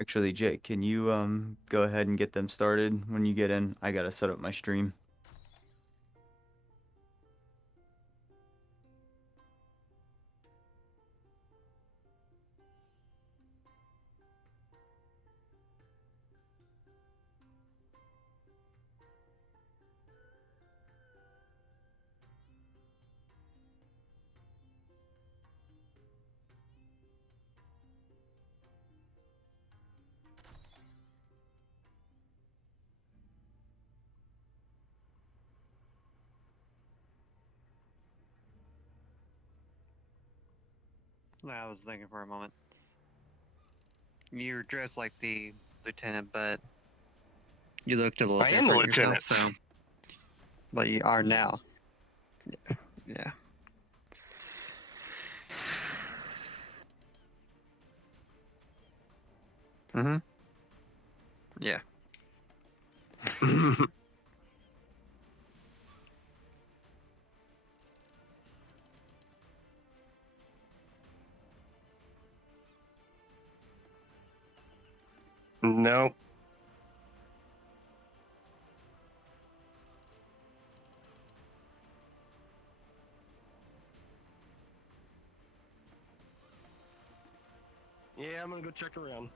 Actually, Jake, can you go ahead and get them started when you get in? I gotta set up my stream. I was thinking for a moment. You're dressed like the lieutenant, but you looked a little I am the different yourself, lieutenant. so. But you are now. Yeah. Mm-hmm. Yeah. No. Yeah, I'm gonna go check around.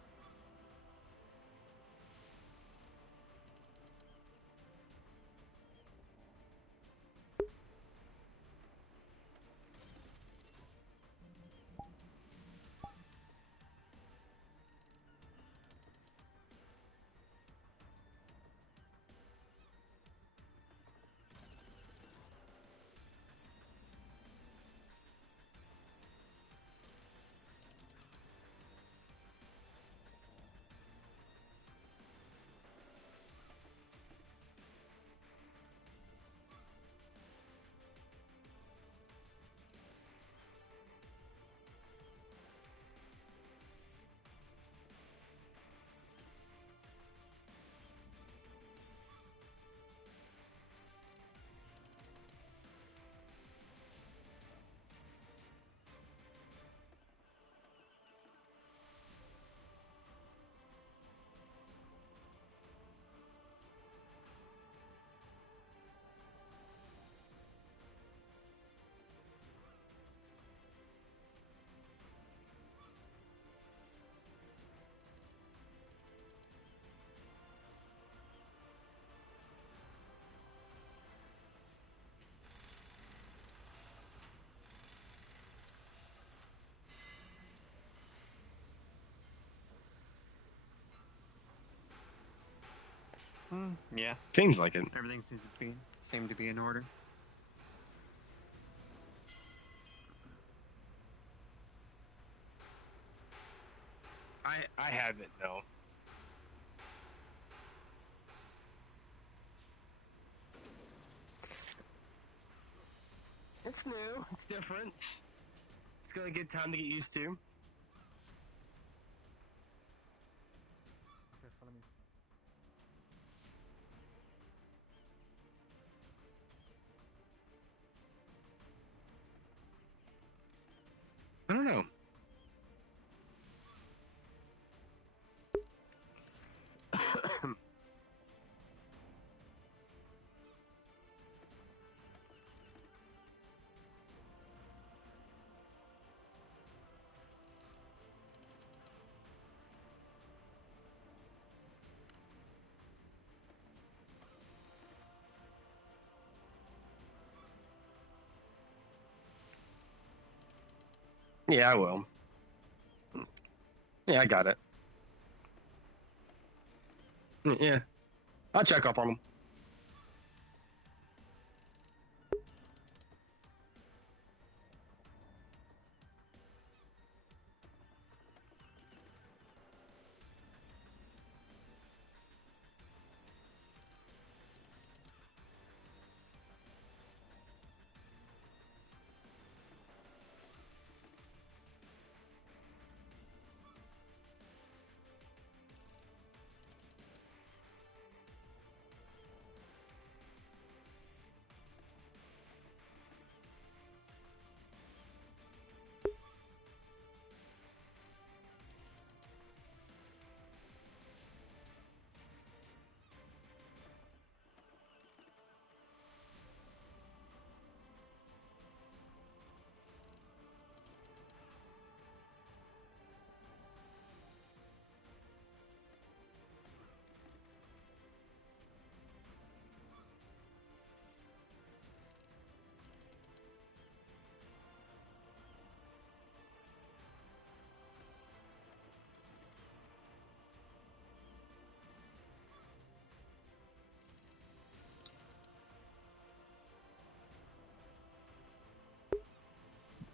Yeah. Seems like it. Everything seemed to be in order. I haven't, no. It's new. It's different. It's gonna get time to get used to. I don't know. Yeah, I will. Yeah, I got it. Yeah. I'll check up on them.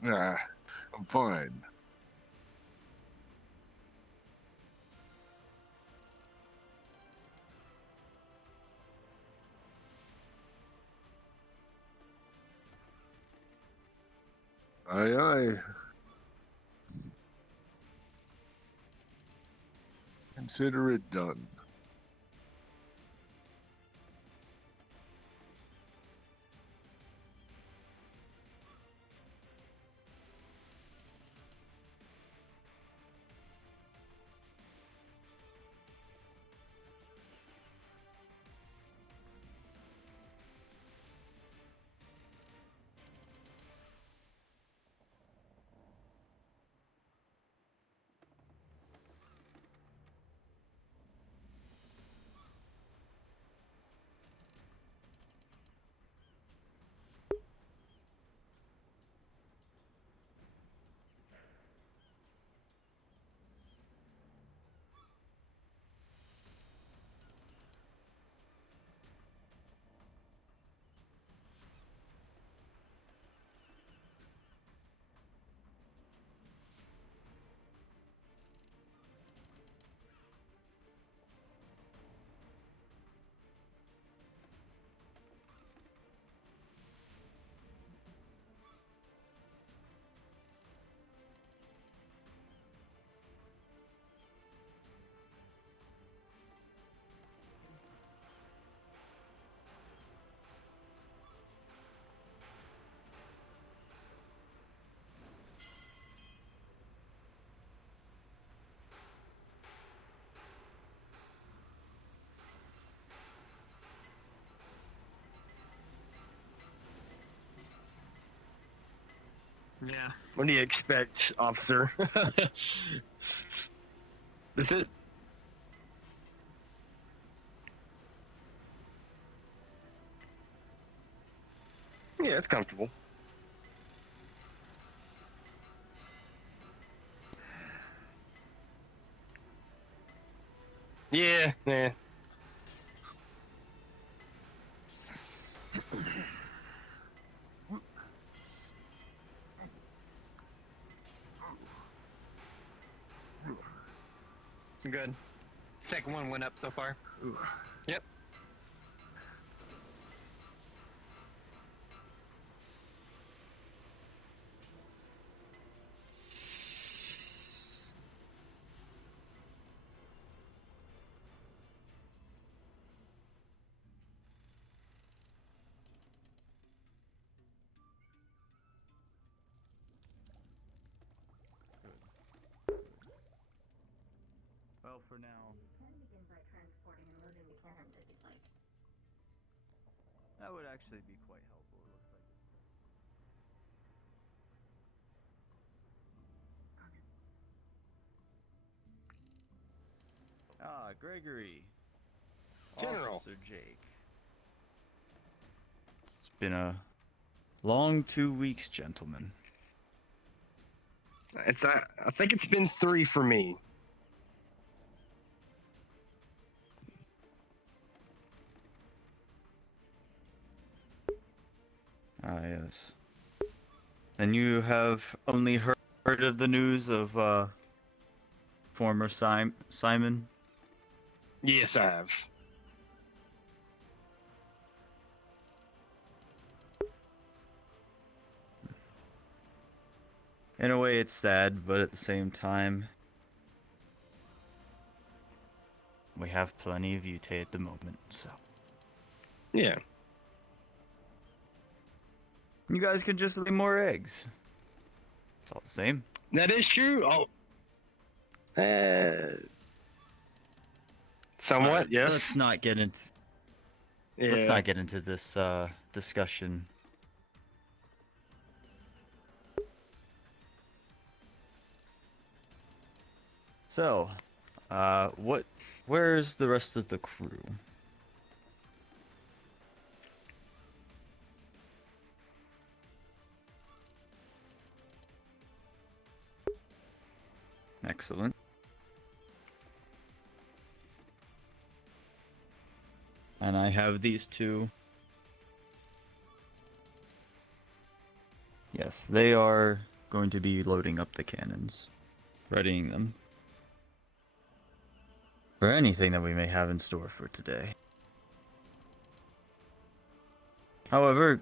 Nah, I'm fine. Aye, aye. Consider it done. Yeah. What do you expect, officer? That's it. Yeah, it's comfortable. Yeah, yeah. Good. Second one went up so far. Yep. Well, for now, Can begin by transporting and loading the cannons if you'd like. that would actually be quite helpful. It looks like it's Gregory. General. Officer Jake. It's been a long 2 weeks, gentlemen. I think it's been 3 for me. Ah, yes. And you have only heard of the news of former Simon? Yes, I have. In a way, it's sad, but at the same time, we have plenty of Yute at the moment, so. Yeah. You guys can just lay more eggs. It's all the same. That is true. Oh. Somewhat, Alright, yes. Let's not get into this discussion. So, where's the rest of the crew? Excellent. And I have these two. Yes, they are going to be loading up the cannons, readying them for anything that we may have in store for today. However,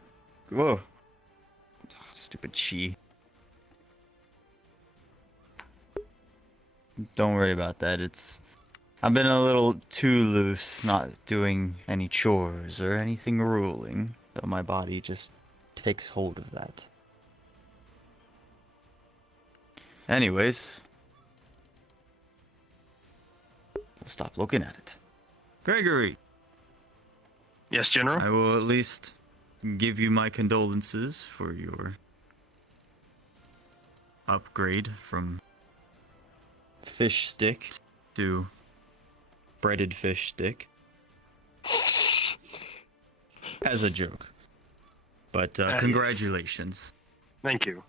whoa, stupid chi. Don't worry about that. I've been a little too loose, not doing any chores or anything grueling, so my body just takes hold of that. Anyways, we'll stop looking at it. Gregory, Yes, General. I will at least give you my condolences for your upgrade from fish stick to breaded fish stick. As a joke. But Yes. congratulations. Thank you.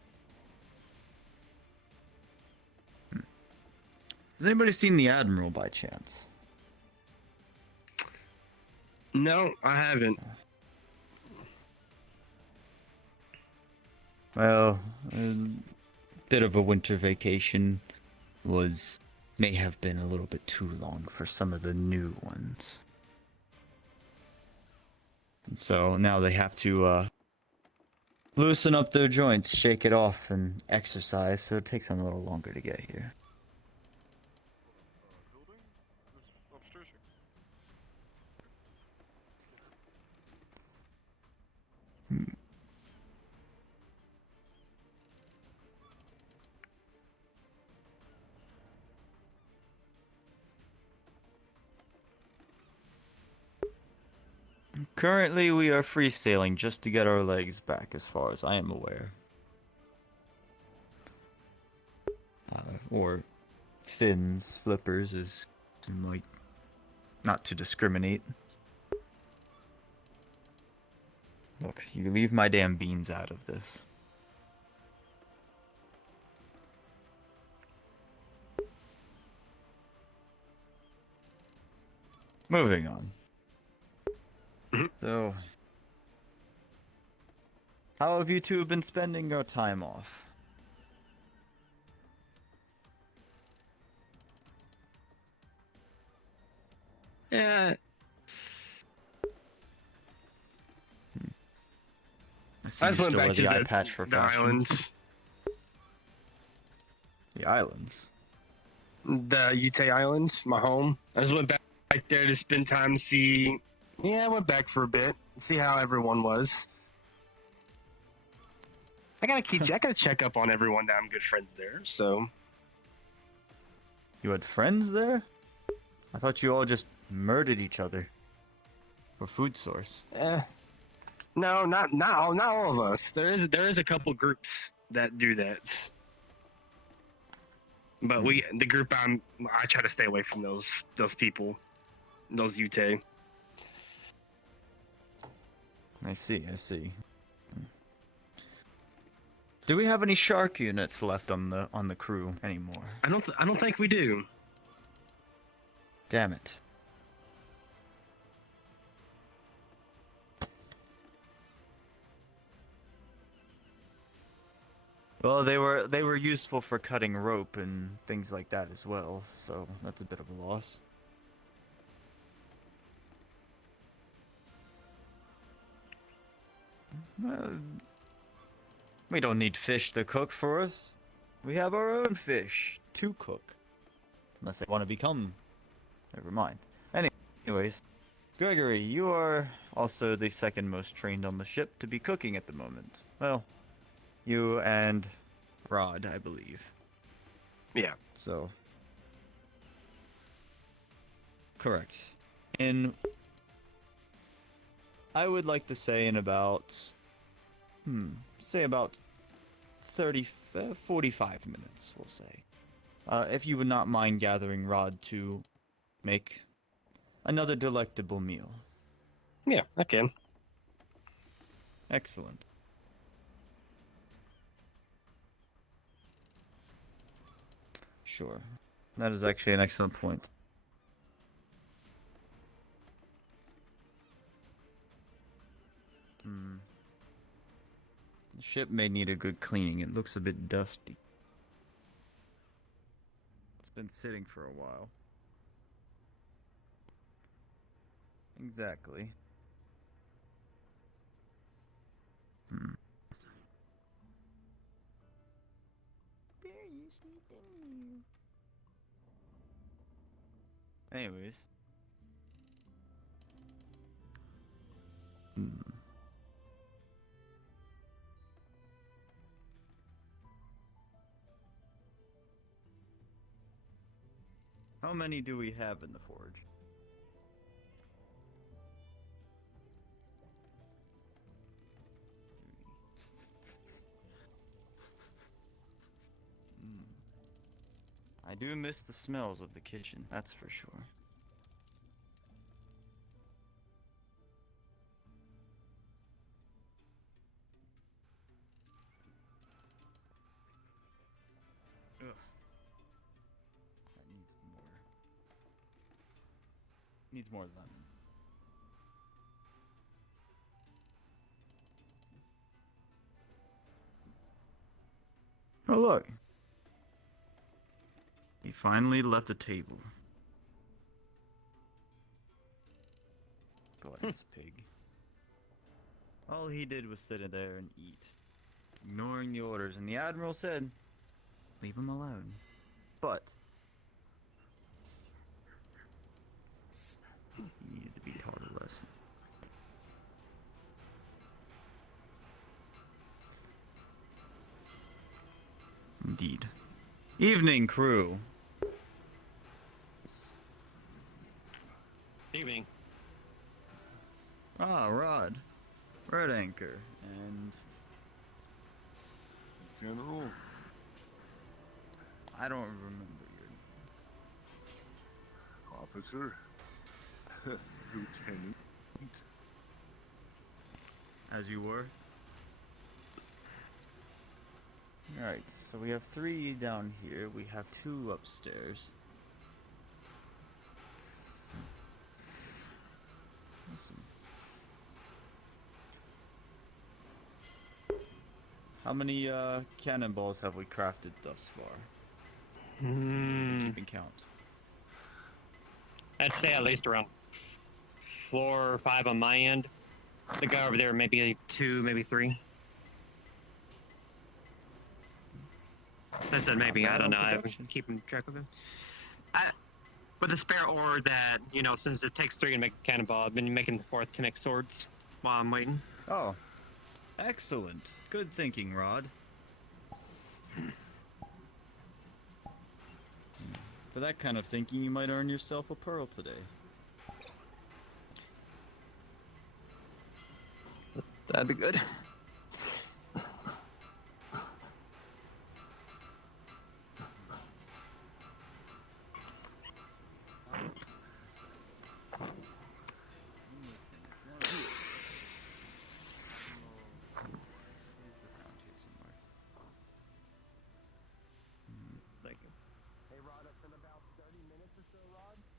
Has anybody seen the Admiral by chance? No, I haven't. Well, a bit of a winter vacation may have been a little bit too long for some of the new ones. And so now they have to loosen up their joints, shake it off, and exercise, so it takes them a little longer to get here. Building? This upstairs here. Currently, we are free sailing just to get our legs back, as far as I am aware. Or fins, flippers, as you might, not to discriminate. Look, you leave my damn beans out of this. Moving on. Mhm. So, how have you two been spending your time off? Yeah. I see I you just went still back wear to the eye patch for the fashion. islands. The islands? The Ute Islands, my home. I just went back there to spend time, see. Yeah, I went back for a bit, see how everyone was. I gotta check up on everyone that I'm good friends there. So You had friends there? I thought you all just murdered each other. For food source. no, not all of us. There is a couple groups that do that. But the group I try to stay away from those people, those Ute. I see. Do we have any shark units left on the crew anymore? I don't think we do. Damn it. Well, they were useful for cutting rope and things like that as well, so that's a bit of a loss. We don't need fish to cook for us. We have our own fish to cook. Unless they want to become... Never mind. Anyways, Gregory, you are also the second most trained on the ship to be cooking at the moment. Well, you and Rod, I believe. Yeah. So... Correct. I would like to say in about... say about 45 minutes, we'll say. If you would not mind gathering Rod to make another delectable meal. Yeah, I can. Excellent. Sure. That is actually an excellent point. ship may need a good cleaning. It looks a bit dusty. It's been sitting for a while. Exactly. Hmm. There you sneaked in here. Anyways. Hmm. How many do we have in the forge? I do miss the smells of the kitchen, that's for sure. Ugh. That needs more. Needs more lemon. Oh look. He finally left the table. Gluttonous pig. All he did was sit in there and eat, ignoring the orders, and the Admiral said, leave him alone. But he needed to be taught a lesson. Indeed. Evening, crew. Evening. Ah, Rod. Red Anchor. And General. I don't remember your Officer. Lieutenant. as you were. Alright, so we have 3 down here. We have 2 upstairs. Awesome. How many cannonballs have we crafted thus far? Keeping count. I'd say at least around 4 or 5 on my end. The guy over there, maybe 2, maybe 3. I said maybe, I don't know. I haven't keeping track of him. With a spare ore that, you know, since it takes 3 to make a cannonball, I've been making the 4th to make swords while I'm waiting. Oh, excellent. Good thinking, Rod. For that kind of thinking, you might earn yourself a pearl today. That'd be good. Thank you.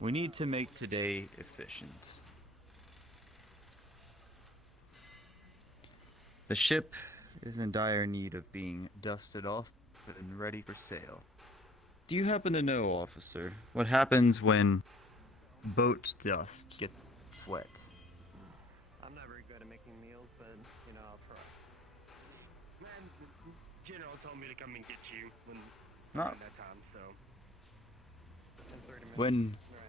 We need to make today efficient. The ship is in dire need of being dusted off and ready for sail. Do you happen to know, officer, what happens when boat dust gets wet? I'm not very good at making meals, but, you know, I'll try. Man, the General told me to come and get you when Not that time, so. In 30 minutes. when Right.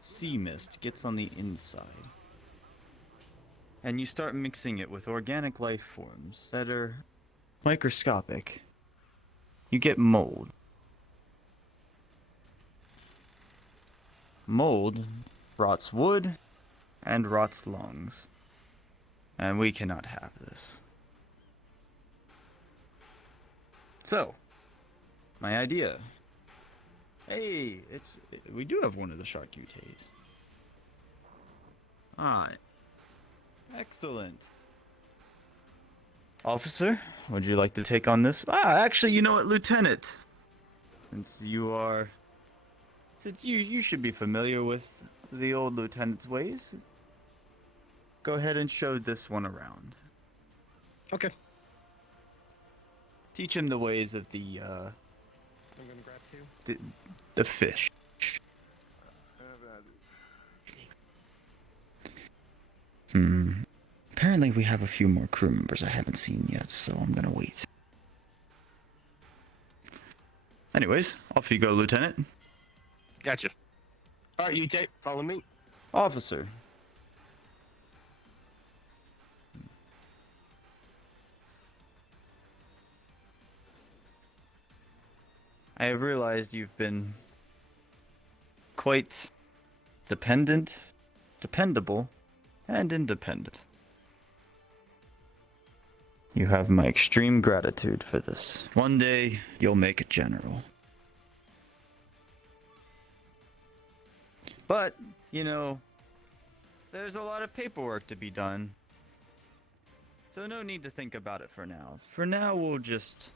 sea mist gets on the inside, and you start mixing it with organic life forms that are microscopic, you get mold. Mold rots wood and rots lungs, and we cannot have this. So, my idea. Hey, we do have one of the charcutaries. Ah, excellent. Officer, would you like to take on this? Actually, you know what, Lieutenant? Since you should be familiar with the old lieutenant's ways. Go ahead and show this one around. Okay. Teach him the ways of the I'm gonna grab two. the fish. Have at it. Hmm. Apparently we have a few more crew members I haven't seen yet, so I'm gonna wait. Anyways, off you go, Lieutenant. Gotcha. All right, you take. Follow me. Officer. I have realized you've been quite dependable, and independent. You have my extreme gratitude for this. One day, you'll make a general. But, you know, there's a lot of paperwork to be done. So no need to think about it for now. For now, we'll just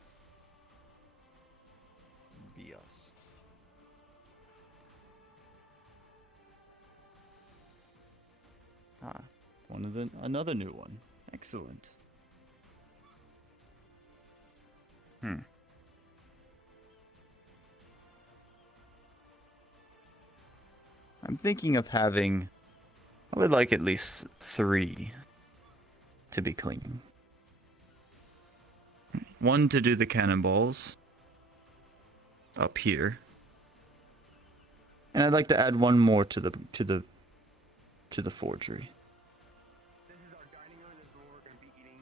be us. Ah, another new one. Excellent. I'm thinking of having, I would like at least 3 to be cleaning. 1 to do the cannonballs up here. And I'd like to add 1 more to the forgery. This is our dining room. This is where we're going to be eating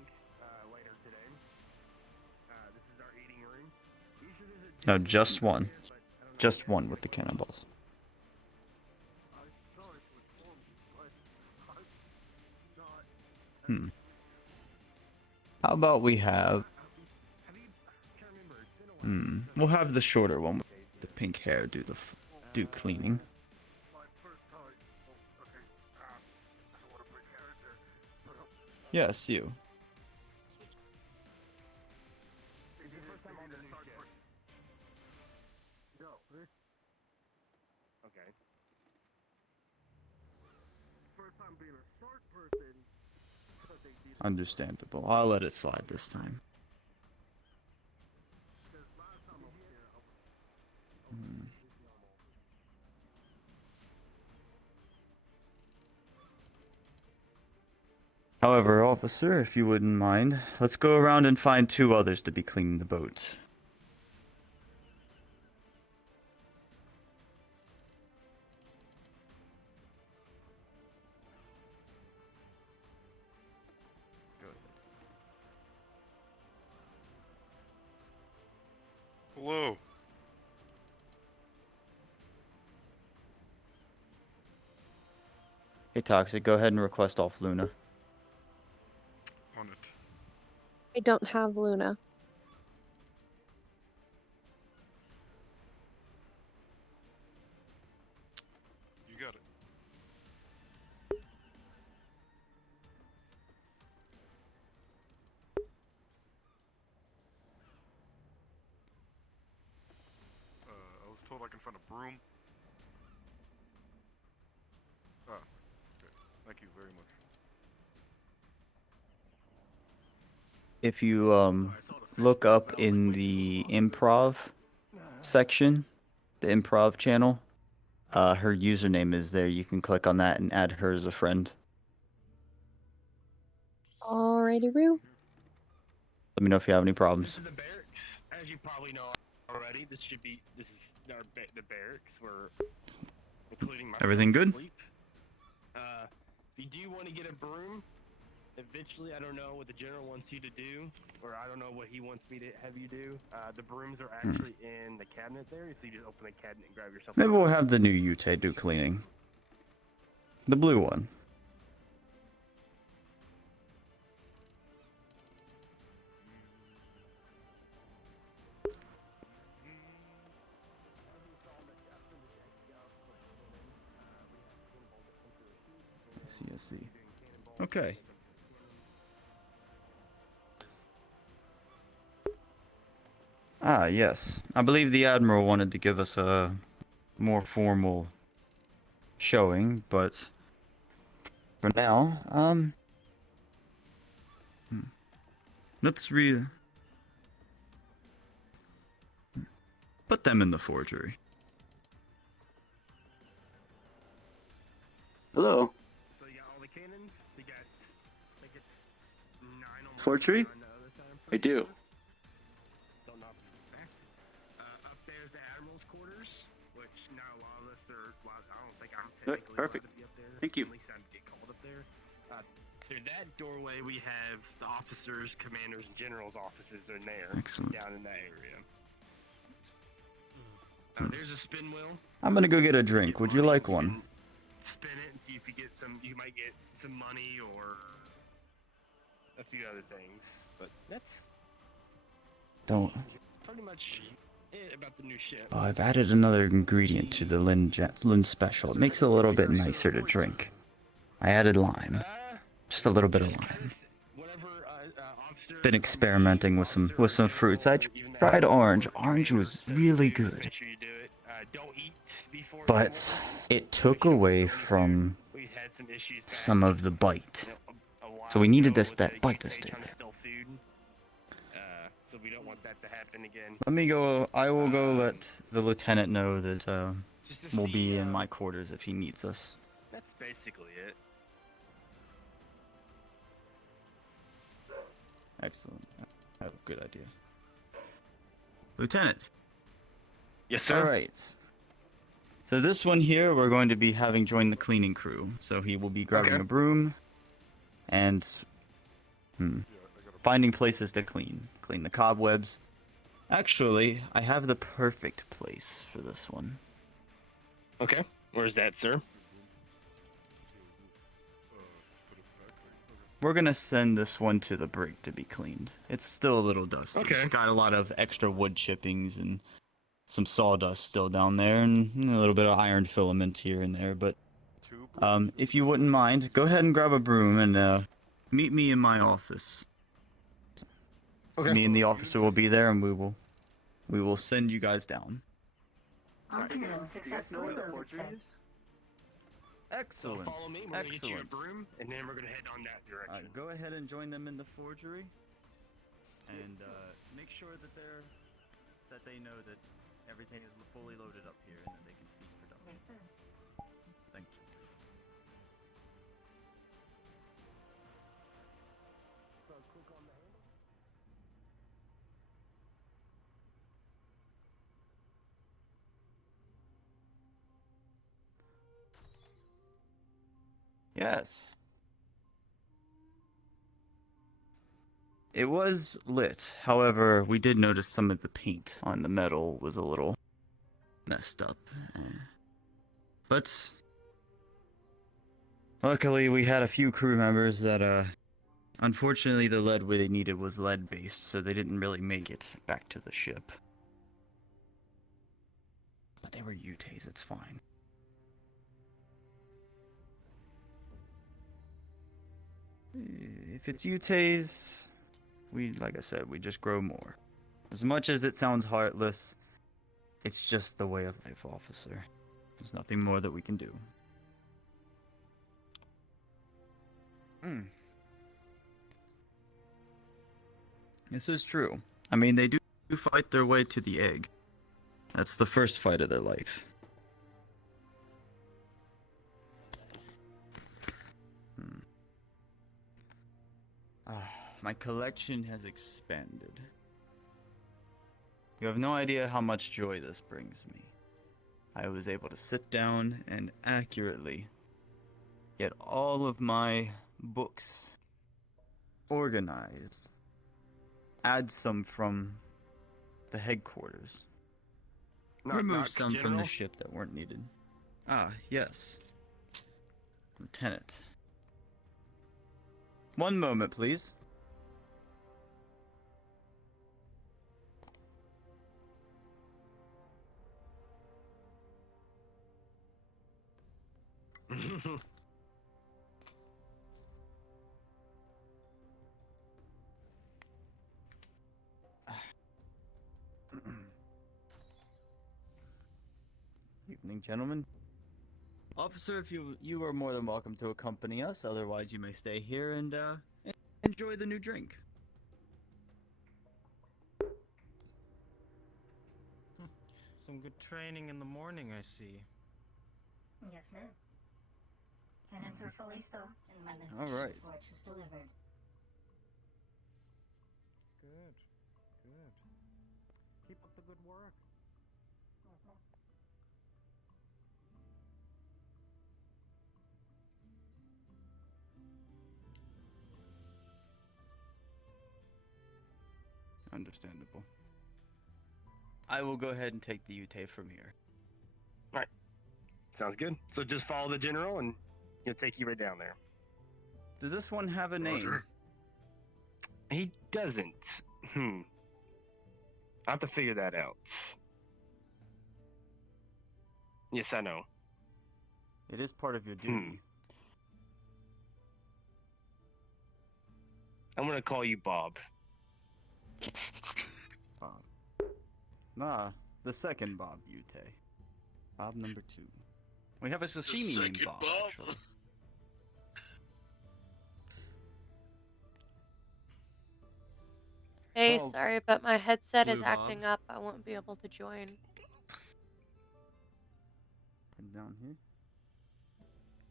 later today. This is our eating room. Usually there's a No, just 1. but I don't know Just if 1 with the cannonballs. I saw it with one, but I'm not. Hmm. How about we have... have you, I can't remember. It's been a while. We'll have the shorter one with the pink hair do cleaning. My first time. Oh, okay. I don't want to break character, but Yes, you. It's your first time on the new shift. no, this Okay. first time being a short person. But they did it Understandable. I'll let it slide this time. because last time I was here, I was Hmm. normal. However, officer, if you wouldn't mind, let's go around and find 2 others to be cleaning the boats. Hello. Hey, Toxic, go ahead and request off Luna. On it. I don't have Luna. You got it. I was told I can find a broom. Ah, okay. Thank you very much. If you look up in the improv section, the improv channel, her username is there. You can click on that and add her as a friend. Alrighty, Roo. Let me know if you have any This problems. is the barracks. As you probably know already, this is the barracks. We're including myself. Everything good? Sleep. If you do want to get a broom, eventually, I don't know what the general wants you to do, or I don't know what he wants me to have you do. The brooms are actually in the cabinet there, so you just open the cabinet and grab yourself. Maybe a we'll broom. have the new Yute do cleaning. The blue one. I see. Okay. Ah, yes. I believe the Admiral wanted to give us a more formal showing, but for now, let's put them in the forgery. Hello. So you got all the cannons. You got, I think it's 9 on one Forgery? side, 9 on the other side, I'm I pretty do. sure. Don't knock me back. Up there's the admiral's quarters, which not a lot of us are. I don't think I'm technically perfect. allowed to be up there. Thank you. At least I get called up there. Through that doorway, we have the officers, commanders, and generals' offices are in there. Excellent. Down in that area. There's a spin wheel. I'm gonna go get a drink. Would you like You one? can spin it and see if you get some. You might get some money or a few other things. But that's pretty much it about the new ship. Oh, I've added another ingredient to the Lin special. It makes it a little bit nicer to drink. I added lime. Just a little bit of lime. Been experimenting with some fruits. I tried orange. Orange was really good. Make sure you do it. Don't eat before. But it took away from We had some issues back, some of the bite. a while So we needed ago that with the bite to UK stay trying there. steal food. So we don't want that to happen again. Let me go. I will go let the lieutenant know that Just to we'll see, be in my quarters if he needs us. That's basically it. Excellent. I have a good idea. Lieutenant. Yes, All right. So this one here, we're going to be having join the cleaning crew. So he will be grabbing Okay. a broom and finding places to clean the cobwebs. Actually, I have the perfect place for this one. Okay. Where's that, sir? We're gonna send this one to the brig to be cleaned. It's still a little dusty. Okay. It's got a lot of extra wood chippings and some sawdust still down there, and a little bit of iron filament here and there. But if you wouldn't mind, go ahead and grab a broom and meet me in my office. Okay. Me and the officer will be there, and we will send you guys down. Optimum successfully where the loaded, forgery sir. is? Excellent. Follow me. We're gonna get you a Excellent. broom, and then we're gonna head on that direction. Go ahead and join them in the forgery, and make sure that they know that everything is fully loaded up here, and that they can cease production. Yes, sir. Thank you. So click on the handle. Yes. It was lit. However, we did notice some of the paint on the metal was a little messed up. But luckily, we had a few crew members that, unfortunately, the lead they needed was lead-based, so they didn't really make it back to the ship. But they were Utes, it's fine. If it's Utes, like I said, we just grow more. As much as it sounds heartless, it's just the way of life, officer. There's nothing more that we can do. This is true. I mean, they do fight their way to the egg. That's the first fight of their life. My collection has expanded. You have no idea how much joy this brings me. I was able to sit down and accurately get all of my books organized. Add some from the headquarters. Remove some from the ship that weren't needed. Ah, yes. Lieutenant. One moment, please. Evening, gentlemen. Officer, if you are more than welcome to accompany us. Otherwise, you may stay here and enjoy the new drink. some good training in the morning, I see. Yes, sir. Cannons are fully stocked and my message All right. report was delivered. Good. Good. Keep up the good work. Understandable. I will go ahead and take the Ute from here. Sounds good. So just follow the general, and he'll take you right down there. Does this one have a name? Roger. He doesn't. I have to figure that out. Yes, I know. It is part of your duty. I'm gonna call you Bob. Bob. Nah, the second Bob Ute. Bob number 2. We have a sashimi named second Bob, Bob? actually. Hey, Oh. sorry, but my headset is Blue Bob. acting up. I won't be able to join. And down here.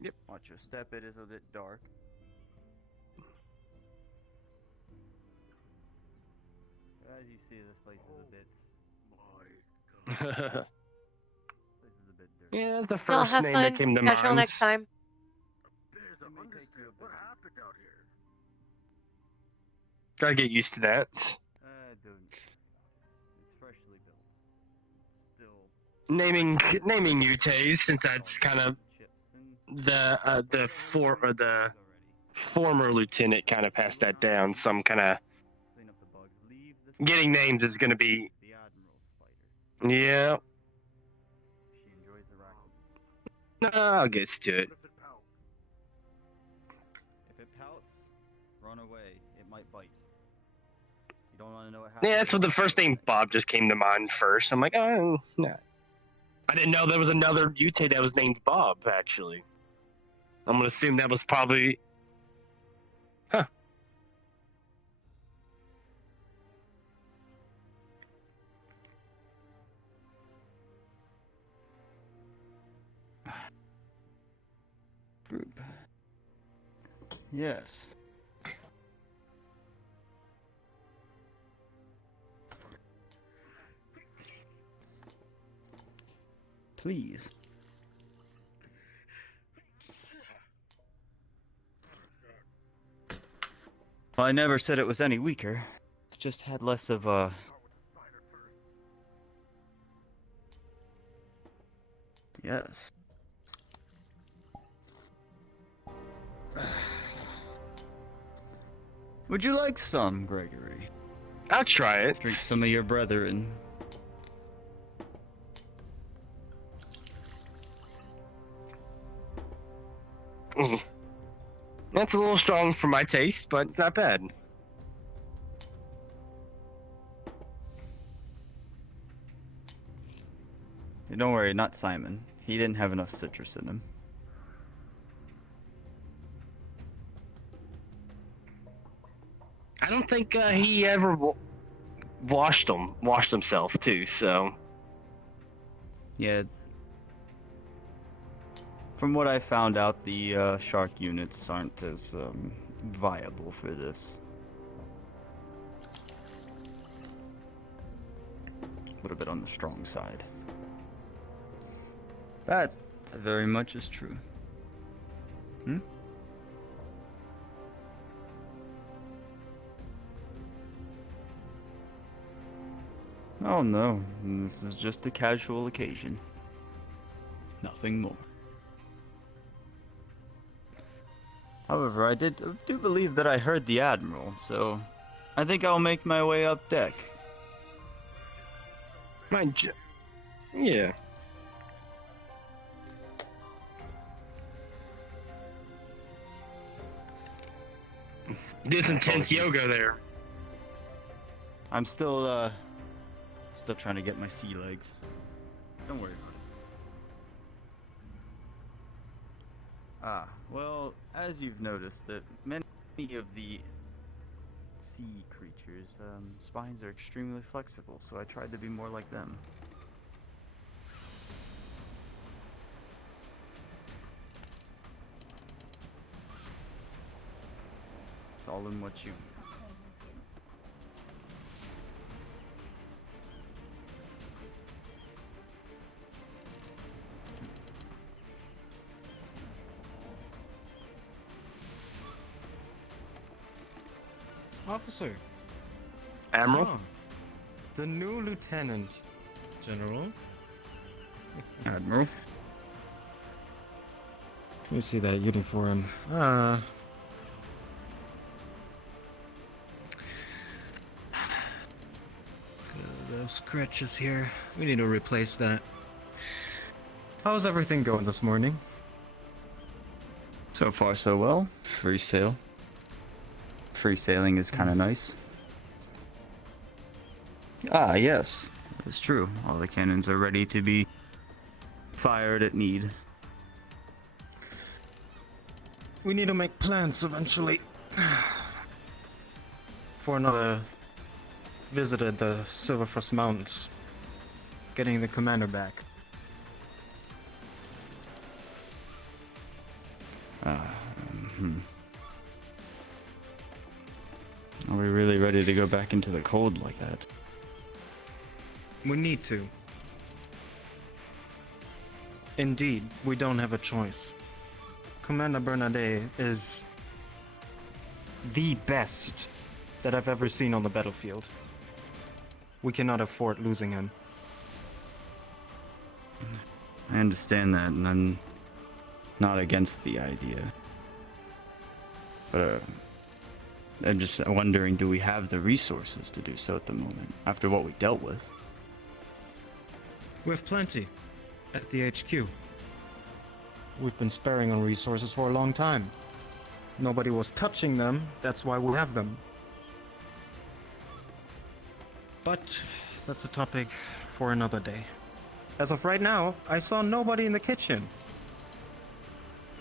Yep. Watch your step, it is a bit dark. As you see, this place is a bit... My God. This is a bit dirty. Yeah, that's the Y'all first have name fun. that came to Catch y'all mind. next time. There's a It may take you a understand. What bit. happened out here? Gotta get used to that. Dude. It's freshly built. Still... Naming Utes, since that's kind of Chips and... the former lieutenant kind of passed that down. So I'm kind of Clean up the bugs. Leave the... getting names is gonna be The Admiral's fighter. yeah. She enjoys the raccoons. I'll get to it. What if it pouts? If it pouts, run away. It might bite. You don't want to know what happens. Yeah, that's what the first name Bob just came to mind first. I'm like, oh, no. I didn't know there was another Ute that was named Bob, actually. I'm gonna assume that was probably... Huh. Group. Yes. Please. Well, I never said it was any weaker. It just had less of a... Yes. Would you like some, Gregory? I'll try it. Drink some of your brethren. Mm. That's a little strong for my taste, but not bad. Hey, don't worry, not Simon. He didn't have enough citrus in him. I don't think he ever washed himself too. So Yeah. From what I found out, the shark units aren't as viable for this. A little bit on the strong side. That very much is true. Hmm? Oh no, this is just a casual occasion. Nothing more. However, I do believe that I heard the Admiral, so I think I'll make my way up deck. yeah. Did some tense yoga there. I'm still trying to get my sea legs. Don't worry about it. Ah, well, as you've noticed, that many of the sea creatures' spines are extremely flexible, so I tried to be more like them. call him what you. Officer. Admiral? Ah, the new lieutenant. General. Admiral. Let me see that uniform. Those scratches here. We need to replace that. How's everything going this morning? So far, so well. Free sail. Free sailing is kind of nice. Ah, yes. It's true. All the cannons are ready to be fired at need. We need to make plans eventually. For another visit at the Silverfrost Mountains. Getting the commander back. Are we really ready to go back into the cold like that? We need to. Indeed, we don't have a choice. Commander Bernardet is the best that I've ever seen on the battlefield. We cannot afford losing him. I understand that, and I'm not against the idea. But I'm just wondering, do we have the resources to do so at the moment, after what we dealt with? We have plenty at the HQ. We've been sparing on resources for a long time. Nobody was touching them, that's why we have them. But that's a topic for another day. As of right now, I saw nobody in the kitchen.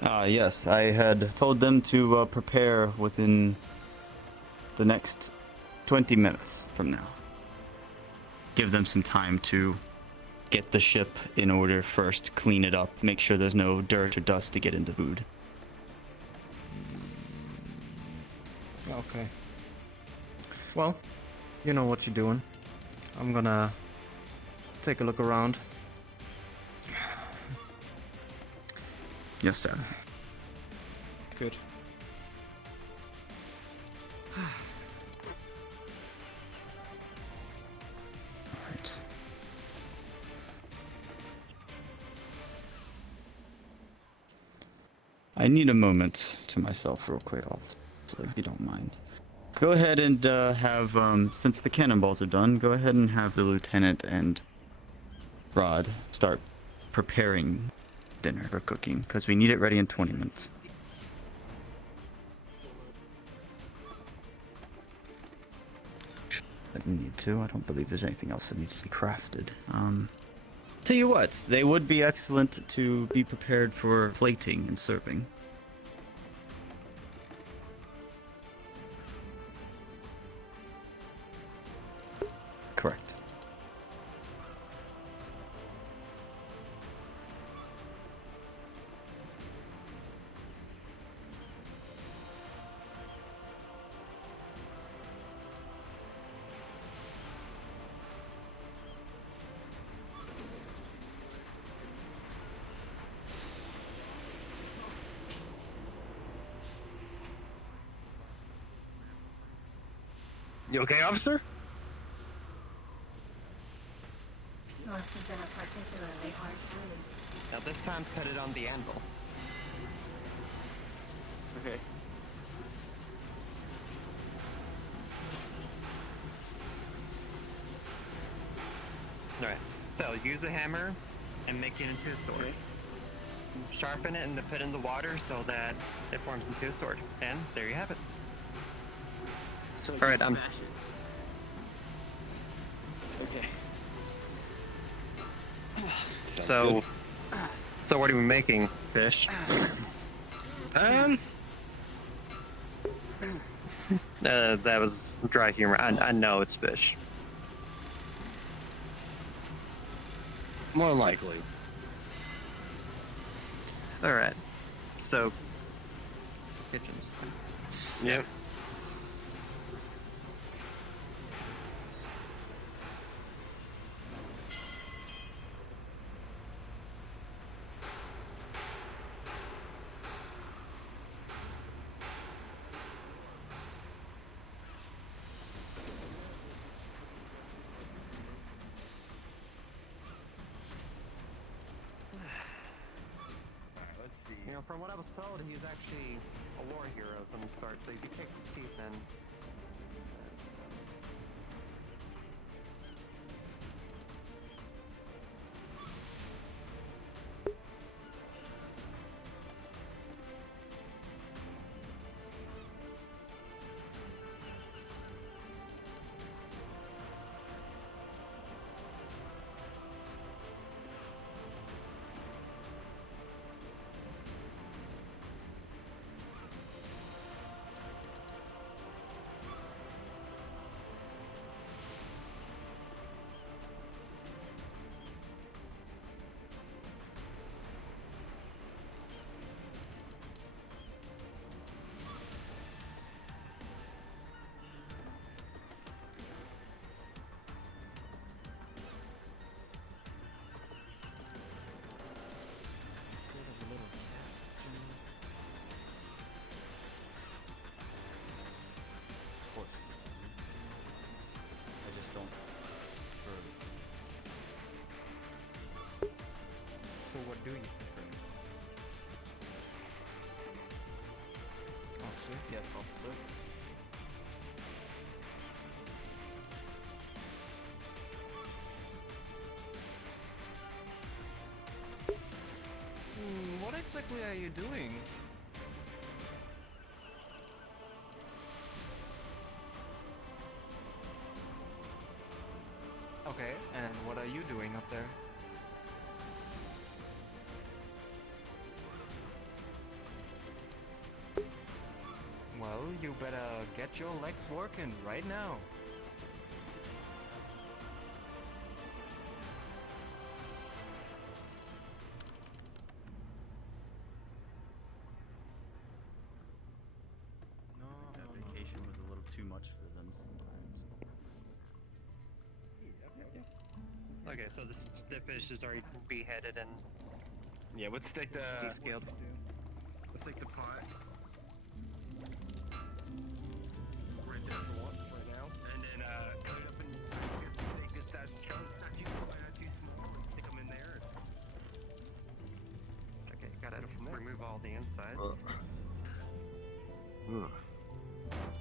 Ah, yes, I had told them to prepare within the next 20 minutes from now. Give them some time to get the ship in order first, clean it up, make sure there's no dirt or dust to get into food. Okay. Well, you know what you're doing. I'm gonna take a look around. Yes, sir. Good. Alright. I need a moment to myself real quick, officer, if you don't mind. Go ahead and have, since the cannonballs are done, go ahead and have the lieutenant and Rod start preparing dinner for cooking, because we need it ready in 20 minutes. I didn't need to. I don't believe there's anything else that needs to be crafted. Tell you what, they would be excellent to be prepared for plating and serving. Correct. You okay, officer? Must have been a particularly hard squeeze. Now this time, put it on the anvil. Okay. Alright, so use a hammer and make it into a sword. Okay. Sharpen it and then put it in the water so that it forms into a sword. And there you have it. So All right, smash I'm- it. Okay. So what are we making, fish? That was dry humor. I know it's fish. More than likely. All right. So kitchen's time. Yep. know, from what I was told, he's actually a war hero of some sort. So if you take his teeth, then I just don't. So what do you prefer? Officer? Yes, officer. What exactly are you doing? Okay, and what are you doing up there? Well, you better get your legs working right now. That vacation was a little too much for them sometimes. okay. So the fish is already beheaded and Yeah, let's take the descaled. let's take the pot. Right there for one right now, and then cut it up and take this size chunks. Not too small. Stick them in there. Okay, gotta remove all the inside.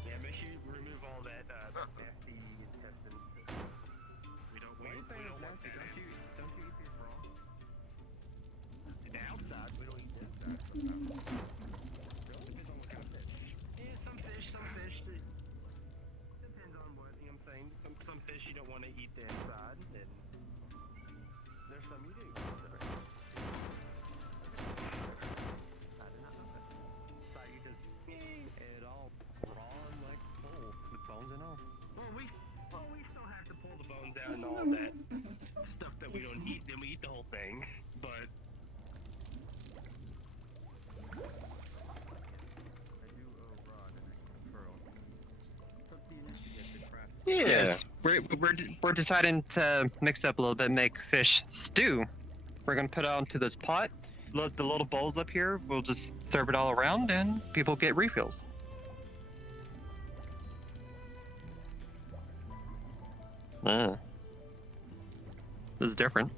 Yeah, make sure you remove all that nasty intestines. We don't want that. Don't you eat beef raw? The outside, we don't eat the inside. Depends on what kind of fish. Yeah, some fish. Depends on what, you know what I'm saying? Some fish you don't want to eat the inside, and there's some you do. I did not know that. So you just It all raw and like full with bones and all. Well, we still have to pull the bones out and all that stuff that we don't eat. Then we eat the whole thing, but I do owe Rod an extra pearl. Something to get the craft. Yes, we're deciding to mix up a little bit, make fish stew. We're gonna put it onto this pot. The little bowls up here, we'll just serve it all around, and people get refills. This is different.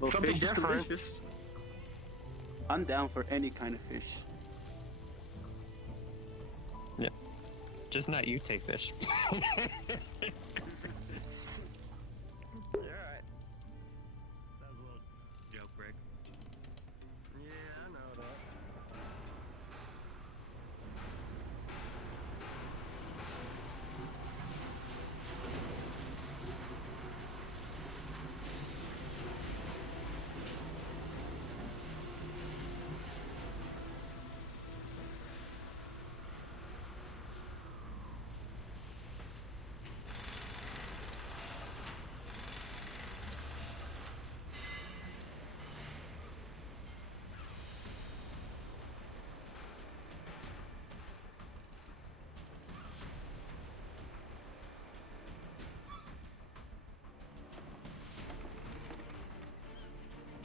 Well, Something fish is different. delicious. I'm down for any kind of fish. Just not you take fish. you're alright. That was a little joke, Rick. Yeah, I know that.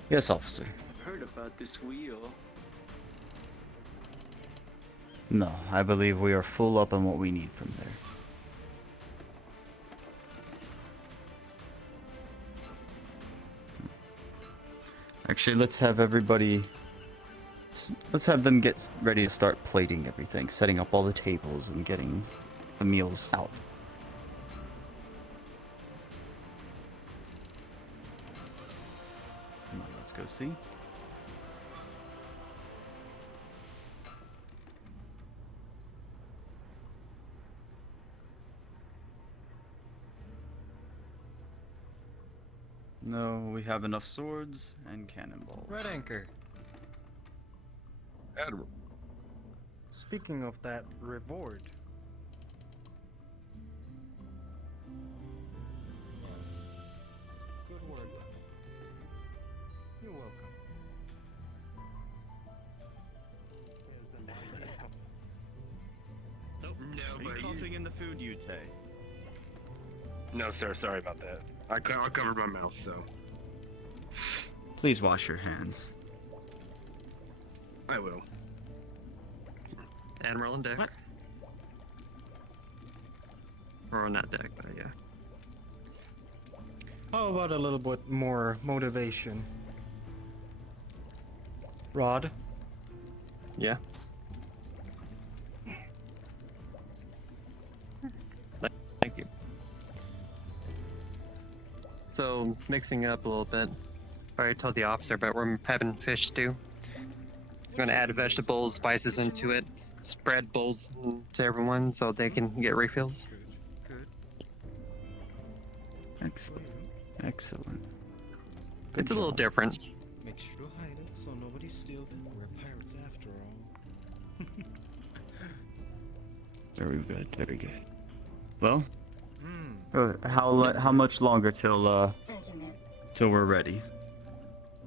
Yes, officer. I've heard about this wheel. No, I believe we are full up on what we need from there. Actually, let's have everybody let's have them get ready to start plating everything, setting up all the tables and getting the meals out. Come on, let's go see. No, we have enough swords and cannonballs. Red Anchor. Admiral. Speaking of that reward. Good work. You're welcome. Are you coughing in the food, Yute? No, sir. Sorry about that. I covered my mouth, so Please wash your hands. I will. Admiral on deck. What? Or not deck, but yeah. How about a little bit more motivation? Rod? Yeah. Thank you. So, mixing up a little bit. I already told the officer, but we're having fish stew. We're gonna add vegetables, spices into it, spread bowls to everyone so they can get refills. Good. Excellent. Excellent. It's a little different. Make sure to hide it so nobody steals it. We're pirates after all. Very good. Very good. Well, Hmm. how much longer till till we're ready?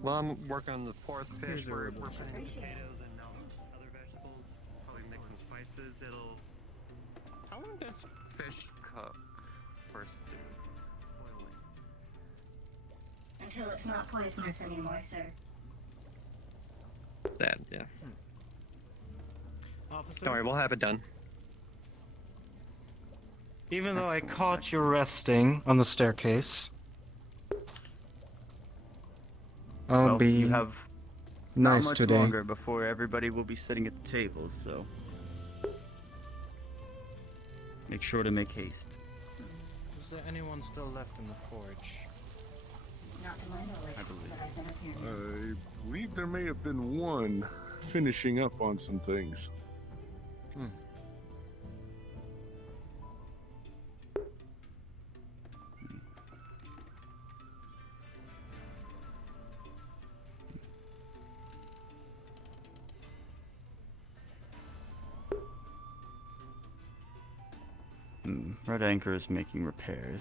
Well, I'm working on the fourth fish. Here's a We're ribbon. putting potatoes and other vegetables. Probably mix some spices. It'll. How long does fish cook for stew? Boiling. Until it's not poisonous anymore, sir. That, yeah. Officer? Don't worry, we'll have it done. Even though I Excellent, caught you resting on the staircase, I'll Well, be you have not nice much today. longer before everybody will be sitting at the tables, so make sure to make haste. Is there anyone still left in the forge? Not to my knowledge, I believe. but I've been up here. I believe there may have been one finishing up on some things. Red Anchor is making repairs.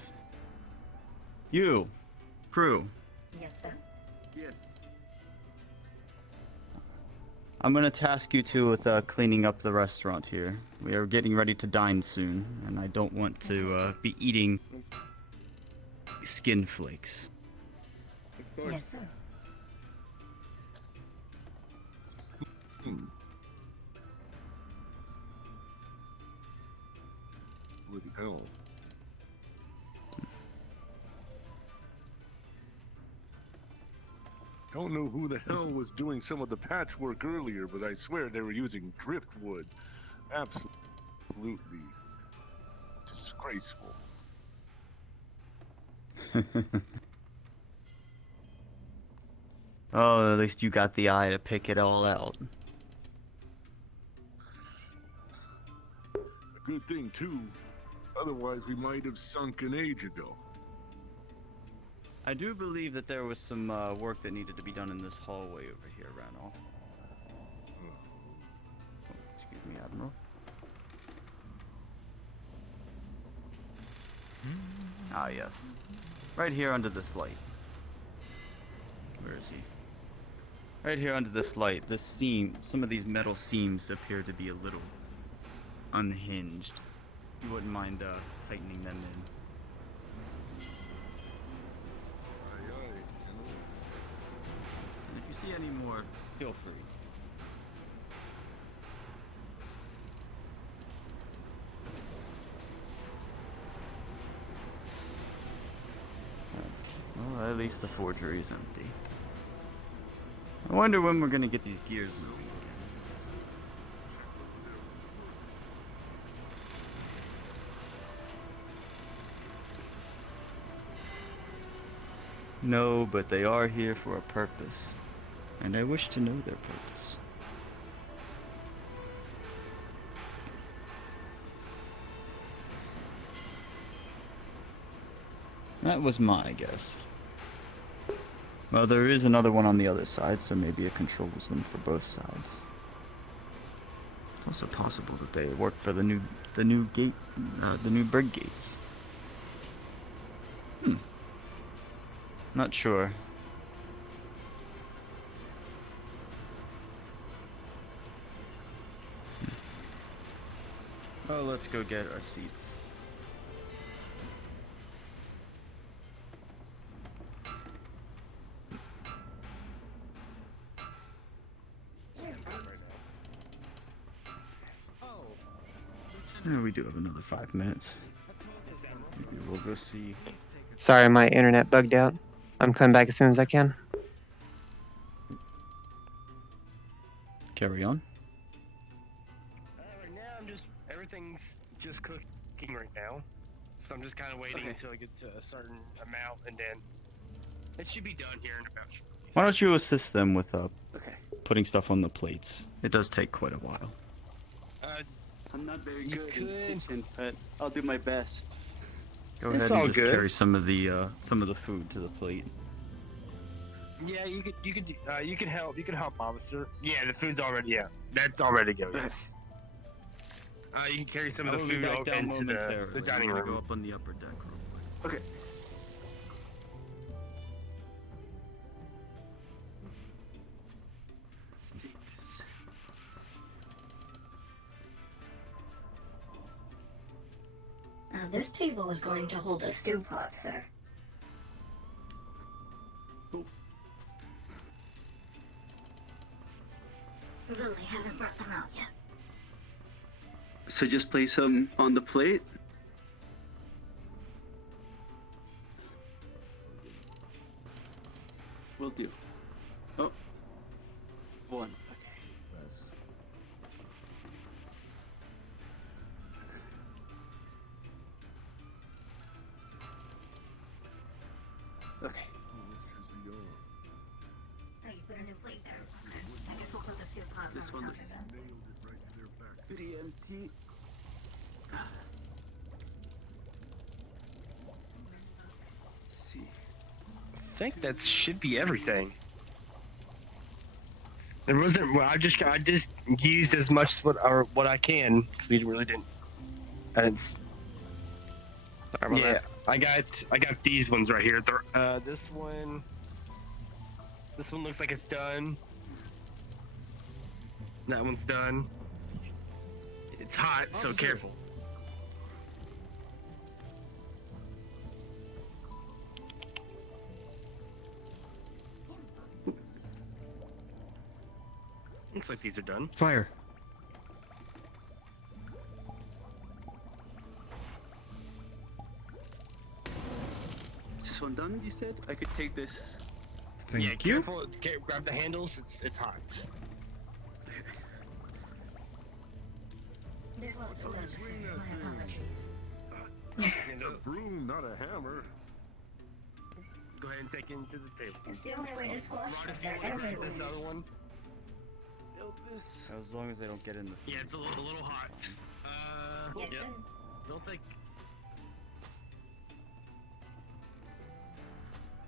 You, crew. Yes, sir. Yes. I'm gonna task you two with cleaning up the restaurant here. We are getting ready to dine soon, and I don't want to be eating skin flakes. Yes, sir. Bloody hell. Don't know who the hell was doing some of the patchwork earlier, but I swear they were using driftwood. Absolutely disgraceful. Oh, at least you got the eye to pick it all out. A good thing, too. Otherwise, we might have sunk an age ago. I do believe that there was some work that needed to be done in this hallway over here, Ranulph. Oh, excuse me, Admiral. Ah, yes. Right here under this light. Where is he? Right here under this light, this seam, some of these metal seams appear to be a little unhinged. You wouldn't mind tightening them in. Aye, aye, So if you see any more, feel free. Well, at least the forgery is empty. I wonder when we're gonna get these gears moving again. No, but they are here for a purpose. And I wish to know their purpose. That was my guess. Well, there is another one on the other side, so maybe it controls them for both sides. It's also possible that they work for the new gate, the new brig gates. Not sure. Oh, let's go get our seats. Yeah, we do have another 5 minutes. Maybe we'll go see. Sorry, my internet bugged out. I'm coming back as soon as I can. Carry on. Right now, everything's just cooking right now. So I'm just kind of waiting until I get to a certain amount, and then it should be done here in about. Why don't you assist them with Okay. putting stuff on the plates? It does take quite a while. I'm not very You good in the could- kitchen, but I'll do my best. Go It's ahead all and just good. carry some of the food to the plate. Yeah, you can help. You can help, officer. Yeah, the food's already. Yeah, that's all ready to go. Yes. You can carry some I of the will be food back over down into momentarily. the dining I'm gonna room. go up on the upper deck real quick. Okay. This table is going to hold a stew pot, sir. Though they haven't brought them out yet. So just place them on the plate. Will do. Oh. One. Okay. Oh, you put a new plate there. Okay. I guess we'll put the stew pots This on one the counter then. Pretty empty. Let's see. I think that should be everything. There wasn't. Well, I just used as much what I can because we really didn't. And it's. Yeah, I got these ones right here. This one looks like it's done. That one's done. It's hot, so careful. Looks like these are done. Fire. Is this one done, you said? I could take this. Thank Yeah, you. careful. Grab the handles. It's hot. There's lots of those, sir. My apologies. It's a broom, not a hammer. Go ahead and take it into the table. It's the only way to squash Rod, them. if you They're want to grab everywhere. this other one. Build this. As long as they don't get in the. Yeah, it's a little hot. Yes, yeah. sir. Don't think.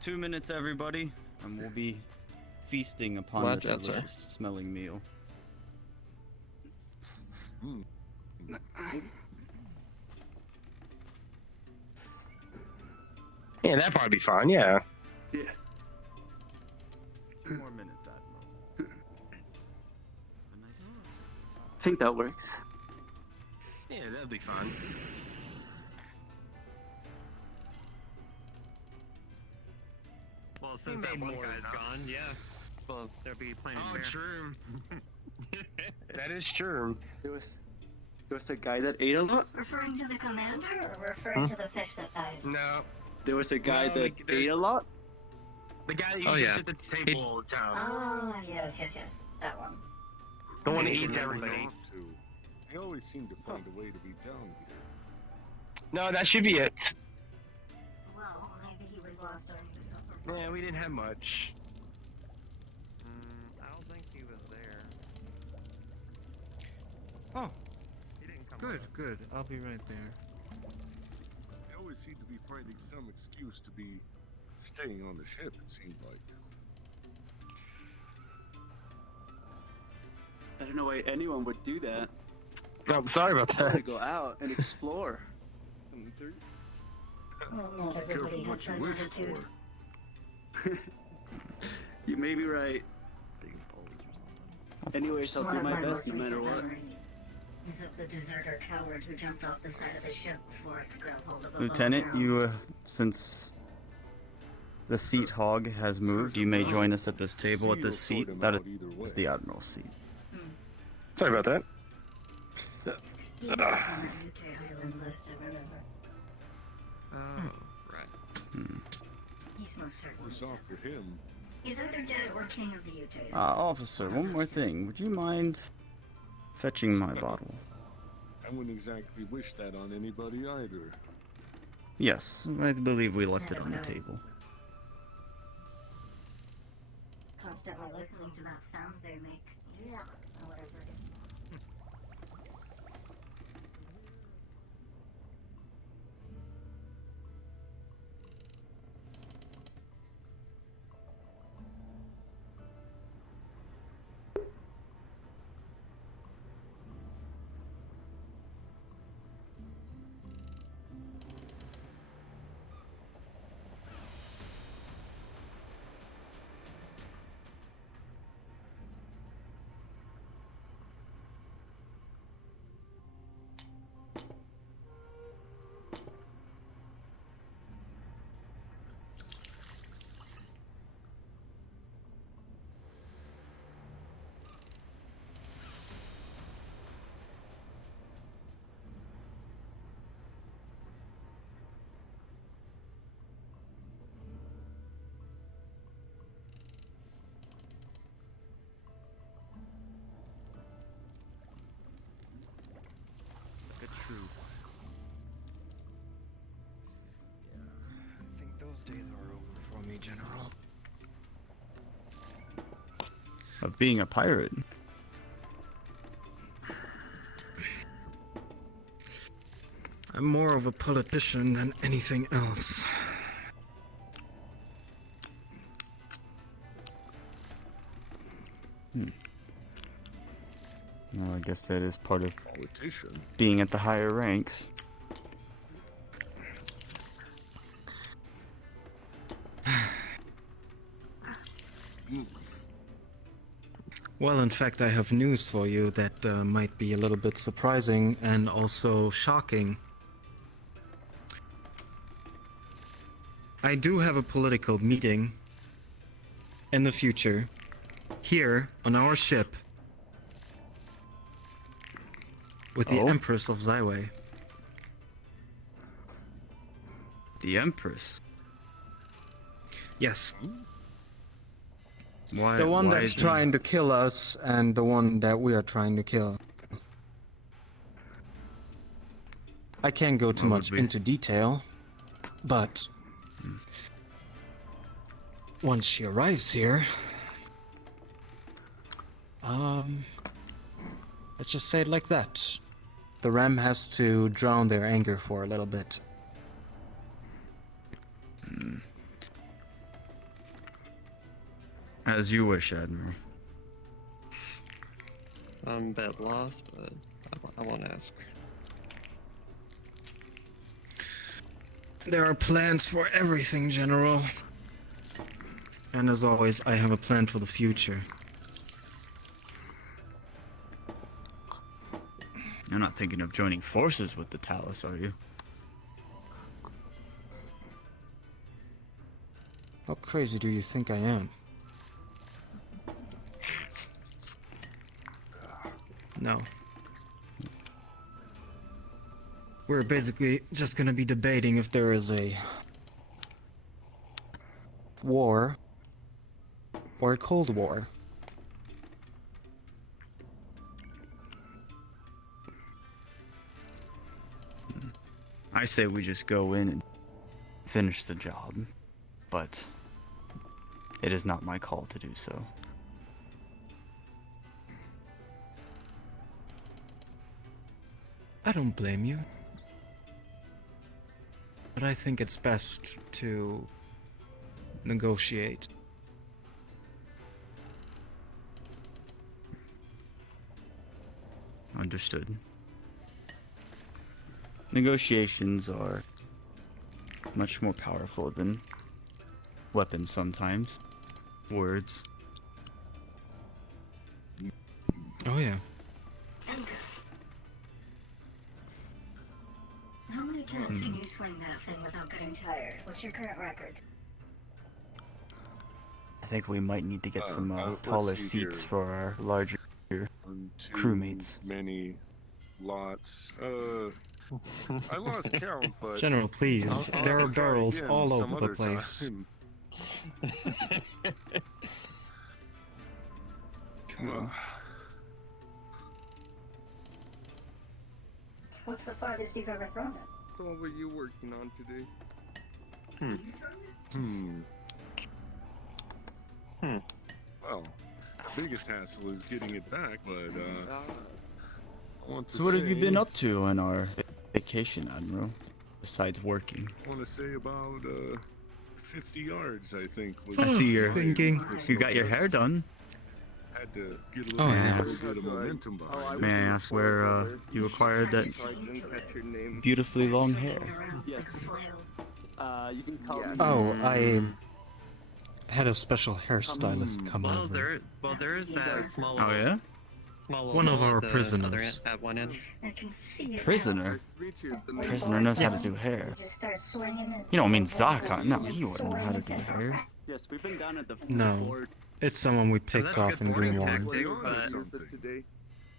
2 minutes, everybody, and we'll be feasting upon Watch this out, sir. delicious smelling meal. Yeah, that'd probably be fine. Yeah. Yeah. 2 more minutes, Admiral. A nice. I think that works. Yeah, that'd be fine. Well, since We that made one more guy's than gone, yeah. Well, there'll be plenty Oh, of beer. true. That is true. There was a guy that ate a lot. Referring to the commander or referring to the fish that died? No, There was a guy No, that the- ate a lot. the guy that Oh, usually yeah. sits at the table all the time. Ah, yes. That one. The one who He eats never everything. have to. They always seem to find a way to be down here. No, that should be it. Well, maybe he was lost during the Yeah, we didn't have much. I don't think he was there. Oh, He didn't come good, with us. good. I'll be right there. They always seem to be finding some excuse to be staying on the ship, it seemed like. I don't know why anyone would do that. Oh, sorry about I want to that. go out and explore. Well, not Careful everybody what has you that wish attitude. for. You may be right. Anyways, I'll One do of my my best no most matter recent what. memories is of the deserter coward who jumped off the side of the ship before it could grab hold of a Lieutenant, bow and you, since the seat hog has moved, you may join us at this table at this seat. That is the Admiral's seat. Sorry about that. he was on that UK Island list, I remember. Oh, right. He's most certainly Worse off for him. He's either dead or king of the UTAs. Officer, one more thing. Would you mind fetching my bottle? I wouldn't exactly wish that on anybody either. Yes, I believe we left it on the table. Constantly listening to that sound they make. Yeah, or whatever it is. Like a true. I think those days are over for me, General. Of being a pirate. I'm more of a politician than anything else. Well, I guess that is part of Politician? being at the higher ranks. Well, in fact, I have news for you that might be a little bit surprising and also shocking. I do have a political meeting in the future here on our ship with the Oh? Empress of Zyway. The Empress? Yes, Why? the one why that's is it- trying to kill us and the one that we are trying to kill. I can't go too What would much be- into detail, but once she arrives here, let's just say it like that. The Ram has to drown their anger for a little bit. As you wish, Admiral. I'm a bit lost, but I won't ask. There are plans for everything, General. And as always, I have a plan for the future. You're not thinking of joining forces with the Talus, are you? How crazy do you think I am? No. We're basically just gonna be debating if there is a war or a Cold War. I say we just go in and finish the job. But it is not my call to do so. I don't blame you. But I think it's best to negotiate. Understood. Negotiations are much more powerful than weapons sometimes. Words. Oh yeah. How many times can you swing that thing without getting tired? What's your current record? I think we might need to get some let's taller see seats here. for our larger 1, 2, crewmates. many lots. I lost count, but General, please. I'll There are try barrels again all some over the other place. time. Come on. What's the farthest you've ever thrown it? So what were you working on today? Well, the biggest hassle is getting it back, but I want to So what have you say- been up to on our vacation, Admiral? Besides working. I want to say about 50 yards, I think. Was I see you're my thinking. You got your hair best. done. Had to get a little Oh, bit yeah. of momentum behind May I it. ask where you acquired that I didn't catch your name. beautifully long hair? Yes. You can call me. Oh, I had a special hairstylist come Well, over. there is that small. Oh yeah? Small little One of hole our at the prisoners. At one end. I can see it. Prisoner? Now. Prisoner knows how to do hair. You just start swinging it. You don't mean Zaka? No, he wouldn't know how to do hair. Yes, we've been down at the No. fort. It's someone we that's picked a off good in boarding Green tactic. Warren. You're onto but- something.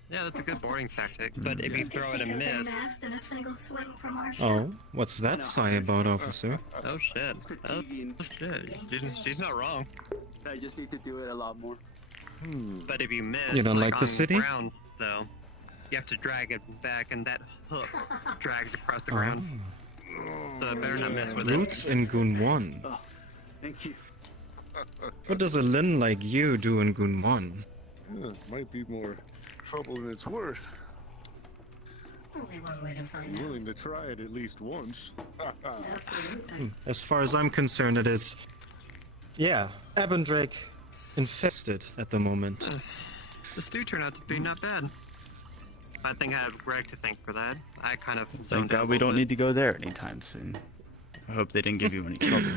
Yeah, that's a good boarding tactic. But if you throw it a miss, In a single swing from our ship. Oh, what's that sigh about, officer? oh shit, It's oh fatiguing. shit, she's not wrong. I just need to do it a lot more. But if you miss, You don't like the on city? ground, though, you have to drag it back, and that hook drags across the ground. So I better not mess with it. Roots in Goon 1. Oh, thank you. What does a Lin like you do in Goon 1? Might be more trouble than it's worth. Only one way to find I'm out. willing to try it at least once. Absolutely. As far as I'm concerned, it is. Yeah, Abendrake infested at the moment. The stew turned out to be not bad. I think I have Greg to thank for that. I kind of Thank zoned out God a we little don't bit. need to go there anytime soon. I hope they didn't give you any trouble.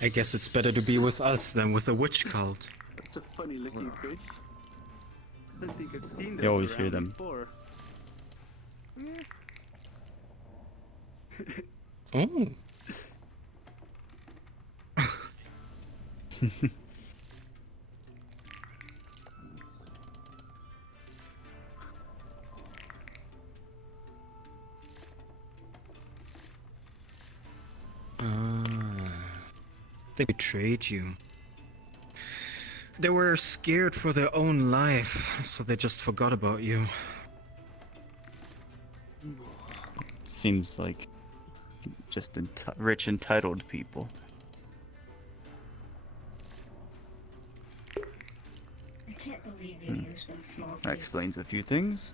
I guess it's better to be with us than with a witch cult. It's a funny looking fish. I don't think I've seen those You always hear around them. before. Oh. They betrayed you. They were scared for their own life, so they just forgot about you. Seems like just rich, entitled people. I can't believe you used them small That suits. explains a few things.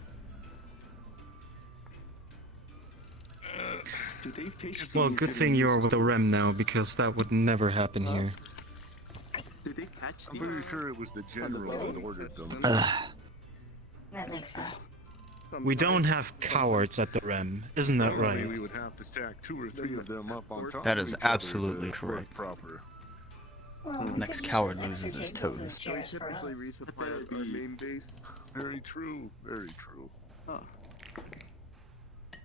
Do they fish? Well, good thing you're with the Rem now, because that would never happen here. Do they catch I'm these? pretty sure it was the general that ordered them. That makes sense. We don't have cowards at the Rem, isn't that Normally, right? we would have to stack 2 or 3 of them up on top. That of is each other absolutely to work correct. Proper. Well, we Next could use coward those loses his extra tables toes. as chairs for us. resupply at our main base. Very true. Very true. Oh.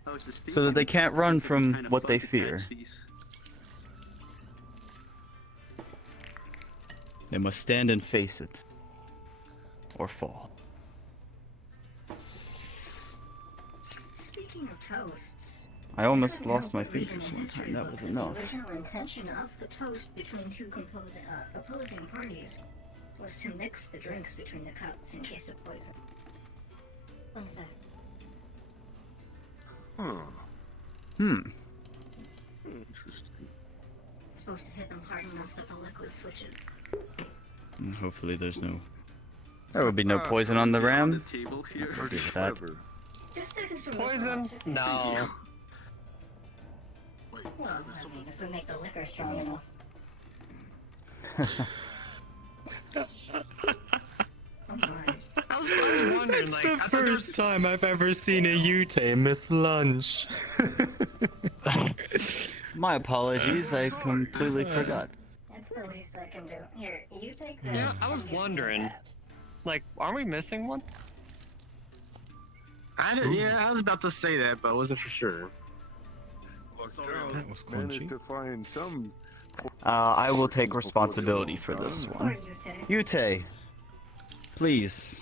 I was just So that they thinking, can't run it'd be from kinda what fun they to catch fear. these. They must stand and face it. Or fall. Speaking of toasts, I almost couldn't lost help my but read in fingers the one history time. That book was that enough. The original intention of the toast between two opposing parties was to mix the drinks between the cups in case of poison. Fun fact. Huh. Hmm. Interesting. supposed to hit them hard enough that the liquid switches. And hopefully there's no... There will be no poison on the ram. table here. Pretty that. Just take us to Poison? No. Well, I mean, if we make the liquor strong enough. Oh my. I was wondering, It's like, the I thought there was- first time I've ever seen a Yute miss lunch. My apologies, I completely forgot. That's the least I can do. Here, you take this. Yeah, I was and give me wondering. that. Like, aren't we missing one? Yeah, I was about to say that, but I wasn't for sure. That was Managed crunchy. to find some. I will take responsibility for this Or one. you take. Yute, please.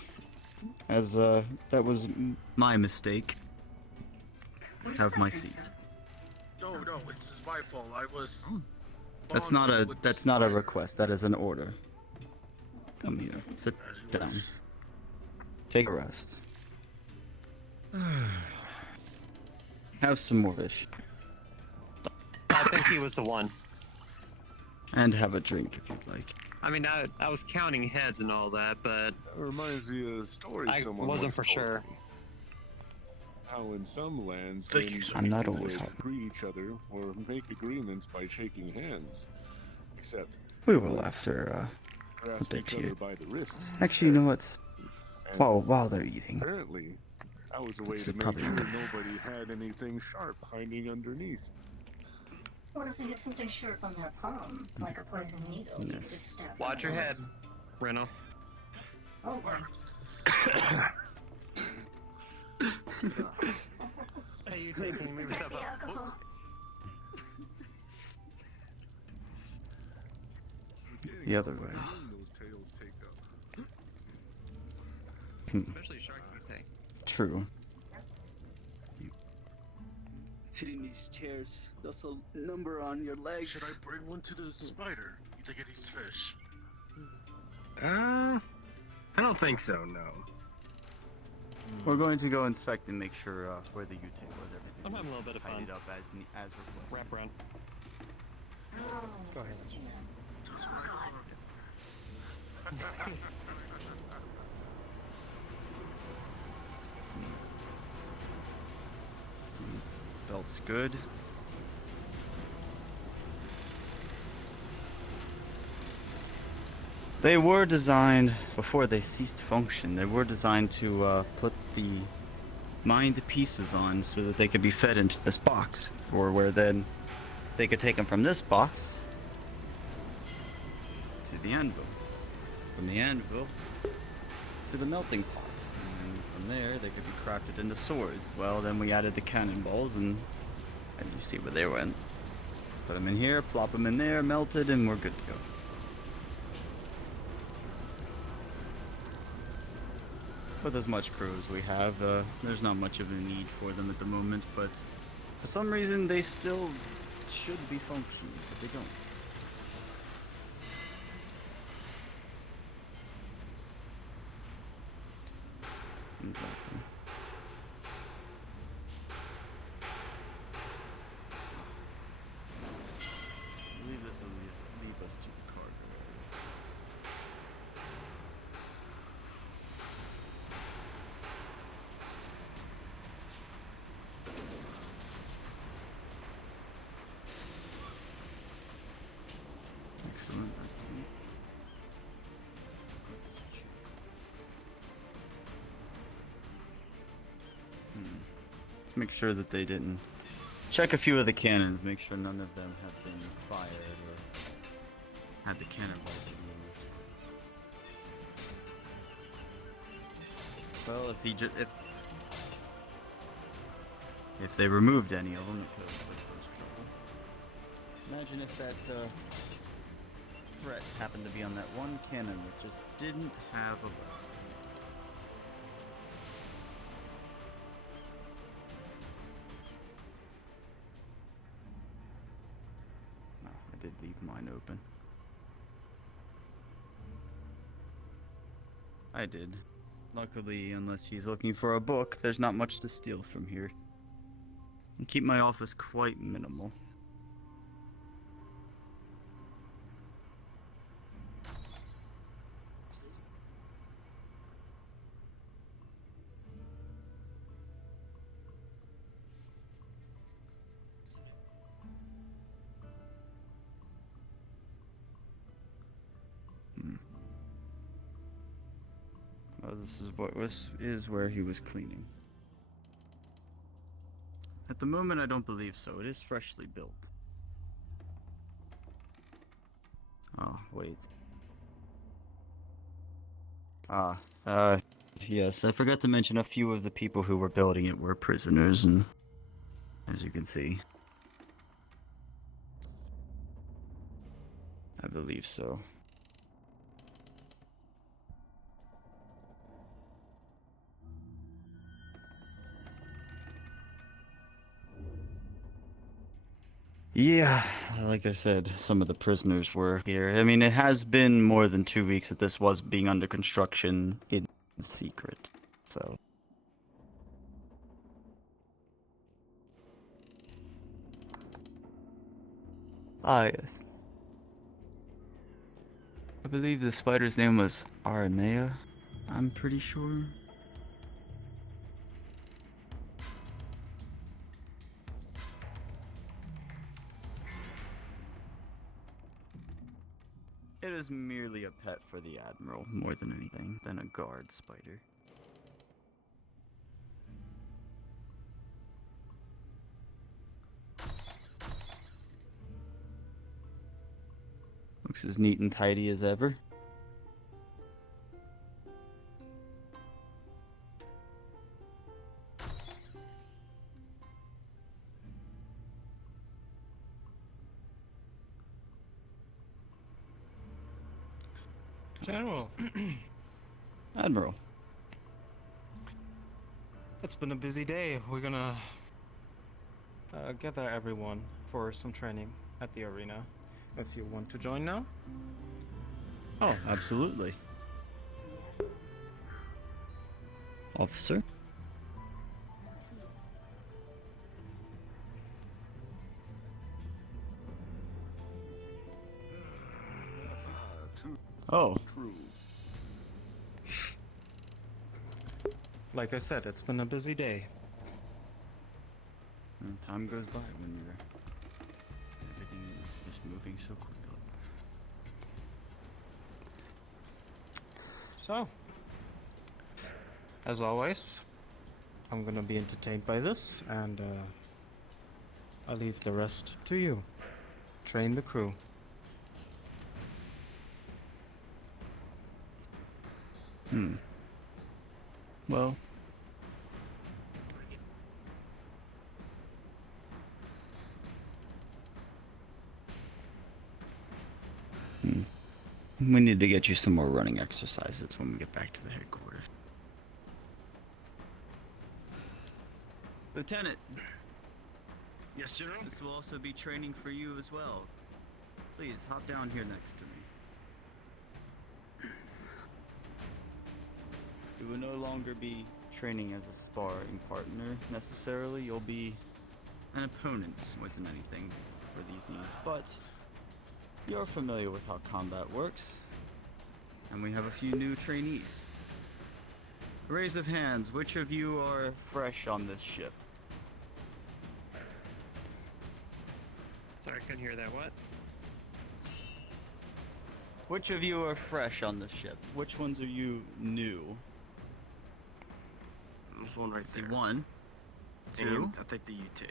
As, that was my mistake. Have my seat. No, it's my fault. I was. That's not a request, that is an order. Come here, sit down. Take a rest. Have some more fish. I think he was the one. And have a drink if you'd like. I mean, I was counting heads and all that, but That reminds me of a story I someone wasn't once for told sure. me. How in some lands, Thank when you, sir. I'm not people always would hard. agree each other or make agreements by shaking hands, except We will after, grasp bit each other here. by the wrists. Actually, you know what? And While they're eating. apparently, that was a way It's to make probably sure good. nobody had anything sharp hiding underneath. What if they get something sharp on their palm, like a poison needle? You Yes. just stab Watch them your with? head, Reno. Oh, boy. Hey, you taking move yourself The up. alcohol. The other way. Those tails take up. Especially shark Yute. True. Sitting in these chairs. There's a number on your leg. Should I bring one to the spider? You think it eats fish? I don't think so. No. We're going to go inspect and make sure where the Yute was. Everything. I'm having a little bit of Tied fun. it up as requested. Wrap around. Oh, Go ahead. that's what you meant. That's what I thought. Belt's good. They were designed, before they ceased function, they were designed to put the mined pieces on so that they could be fed into this box, or where then they could take them from this box to the anvil. From the anvil to the melting pot. And from there, they could be crafted into swords. Well, then we added the cannonballs, and you see where they went. Put them in here, plop them in there, melted, and we're good to go. With as much crew as we have, there's not much of a need for them at the moment, but for some reason they still should be functioning, but they don't. Exactly. Leave this and leave us to the cargo area. Excellent, excellent. Let's make sure that they didn't check a few of the cannons, make sure none of them have been fired or had the cannonball removed. Well, if they removed any of them, it could have caused trouble. Imagine if that threat happened to be on that one cannon that just didn't have a bullet. No, I did leave mine open. I did. Luckily, unless he's looking for a book, there's not much to steal from here. And keep my office quite minimal. This is where he was cleaning. At the moment, I don't believe so. It is freshly built. Oh, wait. Yes, I forgot to mention a few of the people who were building it were prisoners, and as you can see, I believe so. Yeah, like I said, some of the prisoners were here. I mean, it has been more than 2 weeks that this was being under construction in secret, so. Ah, yes. I believe the spider's name was Aranea, I'm pretty sure. It is merely a pet for the Admiral, more than anything, than a guard spider. Looks as neat and tidy as ever. General, Admiral. it's been a busy day. We're gonna gather everyone for some training at the arena. If you want to join now. Oh, absolutely. Officer? Oh. True. Like I said, it's been a busy day. Time goes by when you're... everything is just moving so quickly. So, as always, I'm gonna be entertained by this, and I'll leave the rest to you. Train the crew. Well... we need to get you some more running exercises when we get back to the headquarters. Lieutenant! Yes, General? This will also be training for you as well. Please, hop down here next to me. You will no longer be training as a sparring partner, necessarily. You'll be an opponent more than anything for these needs, but you're familiar with how combat works. And we have a few new trainees. Raise of hands, which of you are fresh on this ship? Sorry, I couldn't hear that. What? Which of you are fresh on this ship? Which ones are you new? There's one right See, there. one, two. And I think the UT.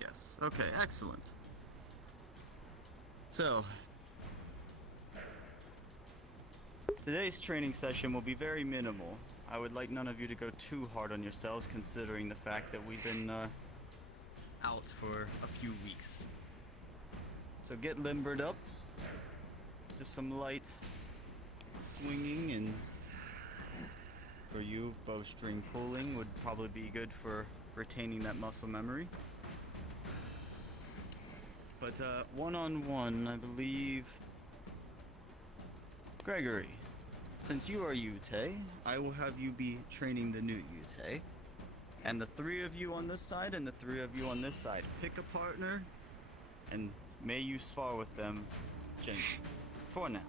Yes. Okay, excellent. So, today's training session will be very minimal. I would like none of you to go too hard on yourselves, considering the fact that we've been out for a few weeks. So get limbered up. Just some light swinging, and for you, bowstring pulling would probably be good for retaining that muscle memory. But one-on-one, I believe... Gregory, since you are Yute, I will have you be training the new Yute. And the three of you on this side and the three of you on this side. Pick a partner, and may you spar with them gently. For now.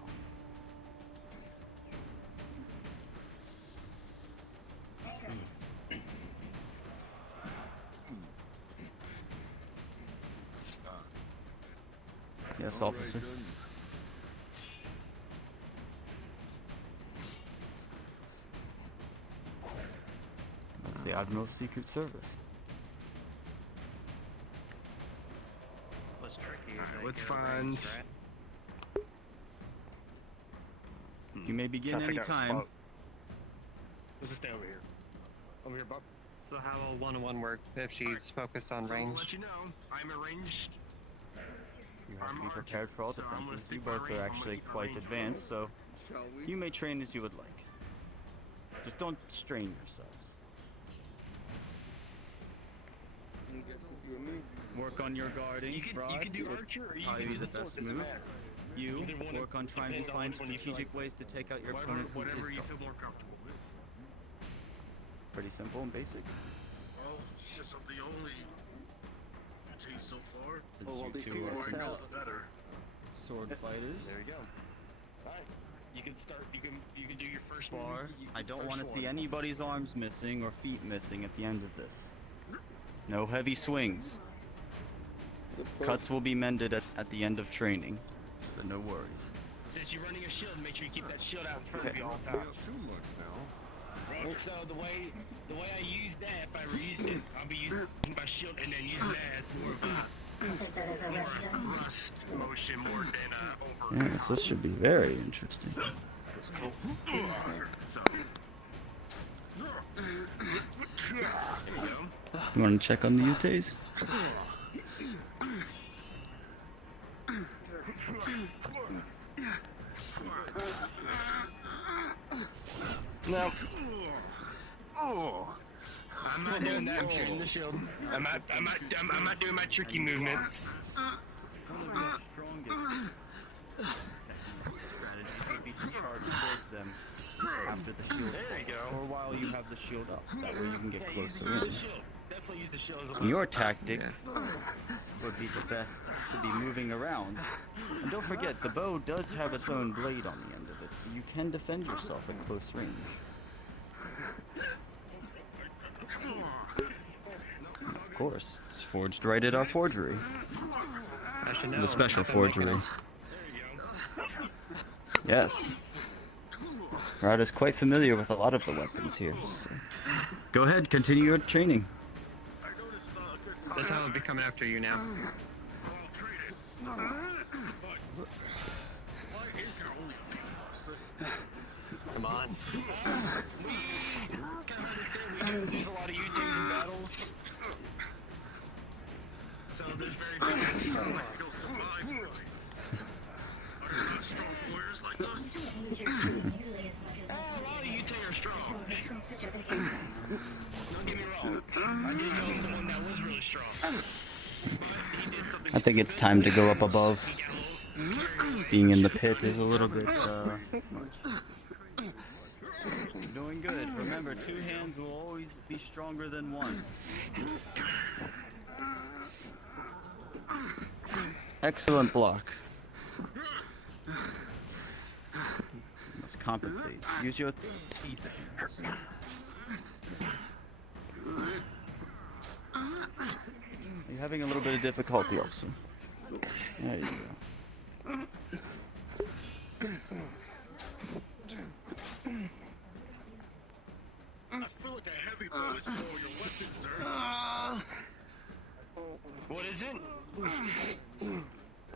Yes, officer. the Admiral's Secret Service. What's tricky? Alright, let's find. You may begin Trying to any figure out a time. spot. Let's just stay over here. Over here, Bob. So how will one-on-one work if she's focused on So I'll range? let you know, I'm arranged. You have to be I'm prepared for all so I'm gonna defenses. stick You my both range, are I'm gonna actually keep my quite range advanced, so Shall we? you may train as you would like. Just don't strain yourselves. I guess it's you and me. Work on your guarding, You Rod. can do will archer or you probably can be do the sword, best doesn't move. matter. You Either one work on trying to depends on find which one you feel strategic like. ways to take out your Whatever, opponent who whatever is you guarded. feel more comfortable with. Pretty simple and basic. Oh, shit, I'm the only UT so far. Since Oh, well, you they two figured are us The more I know, out. the better. sword fighters. There you go. Alright. You can start, you can do your first Spar. one. I don't first want to see one. anybody's arms missing or feet missing at the end of this. No heavy swings. Cuts will be mended at the end of training, so no worries. Since you're running a shield, make sure you keep that shield out in front of you all We times. got too much now. Right, so the way I use that, if I ever used it, I'll be using my shield and then using that as more of I think that is a already done. thrust motion more than over. Yes, this should be very interesting. Let's go. So there you go. You want to check on the UTs? No. I'm not doing that. I'm shooting the shield. I'm not doing my tricky movements. One of your strongest strategies would be to charge towards them after the shield There you falls, go. or while you have the shield up. That way you can get Yeah, closer use the in. shield. Definitely use the shield as a Your tactic would be the best to be moving around. And don't forget, the bow does have its own blade on the end of it, so you can defend yourself at close range. Of course, it's forged right at our forgery. I should know. The special I've been making forgery. them. There you go. Yes. Rod is quite familiar with a lot of the weapons here. So. Go ahead, continue your training. That's how I'll be coming after you now. Why is there only a few? Come on. We do lose a lot of UTs in battles. So there's very good. You'll survive, right? Are there not strong warriors like us? Nearly as much as A lot of UT are strong. it's from such a big hand. Don't get me wrong. I did know someone that was really strong. But he did something I think it's time to go up above. Being in the pit is a little bit much. You're doing good. Remember, two hands will always be stronger than one. Excellent block. You must compensate. Use your teeth. You're having a little bit of difficulty, officer. There you go. I feel like a heavy bow is more your weapon, sir. What is it?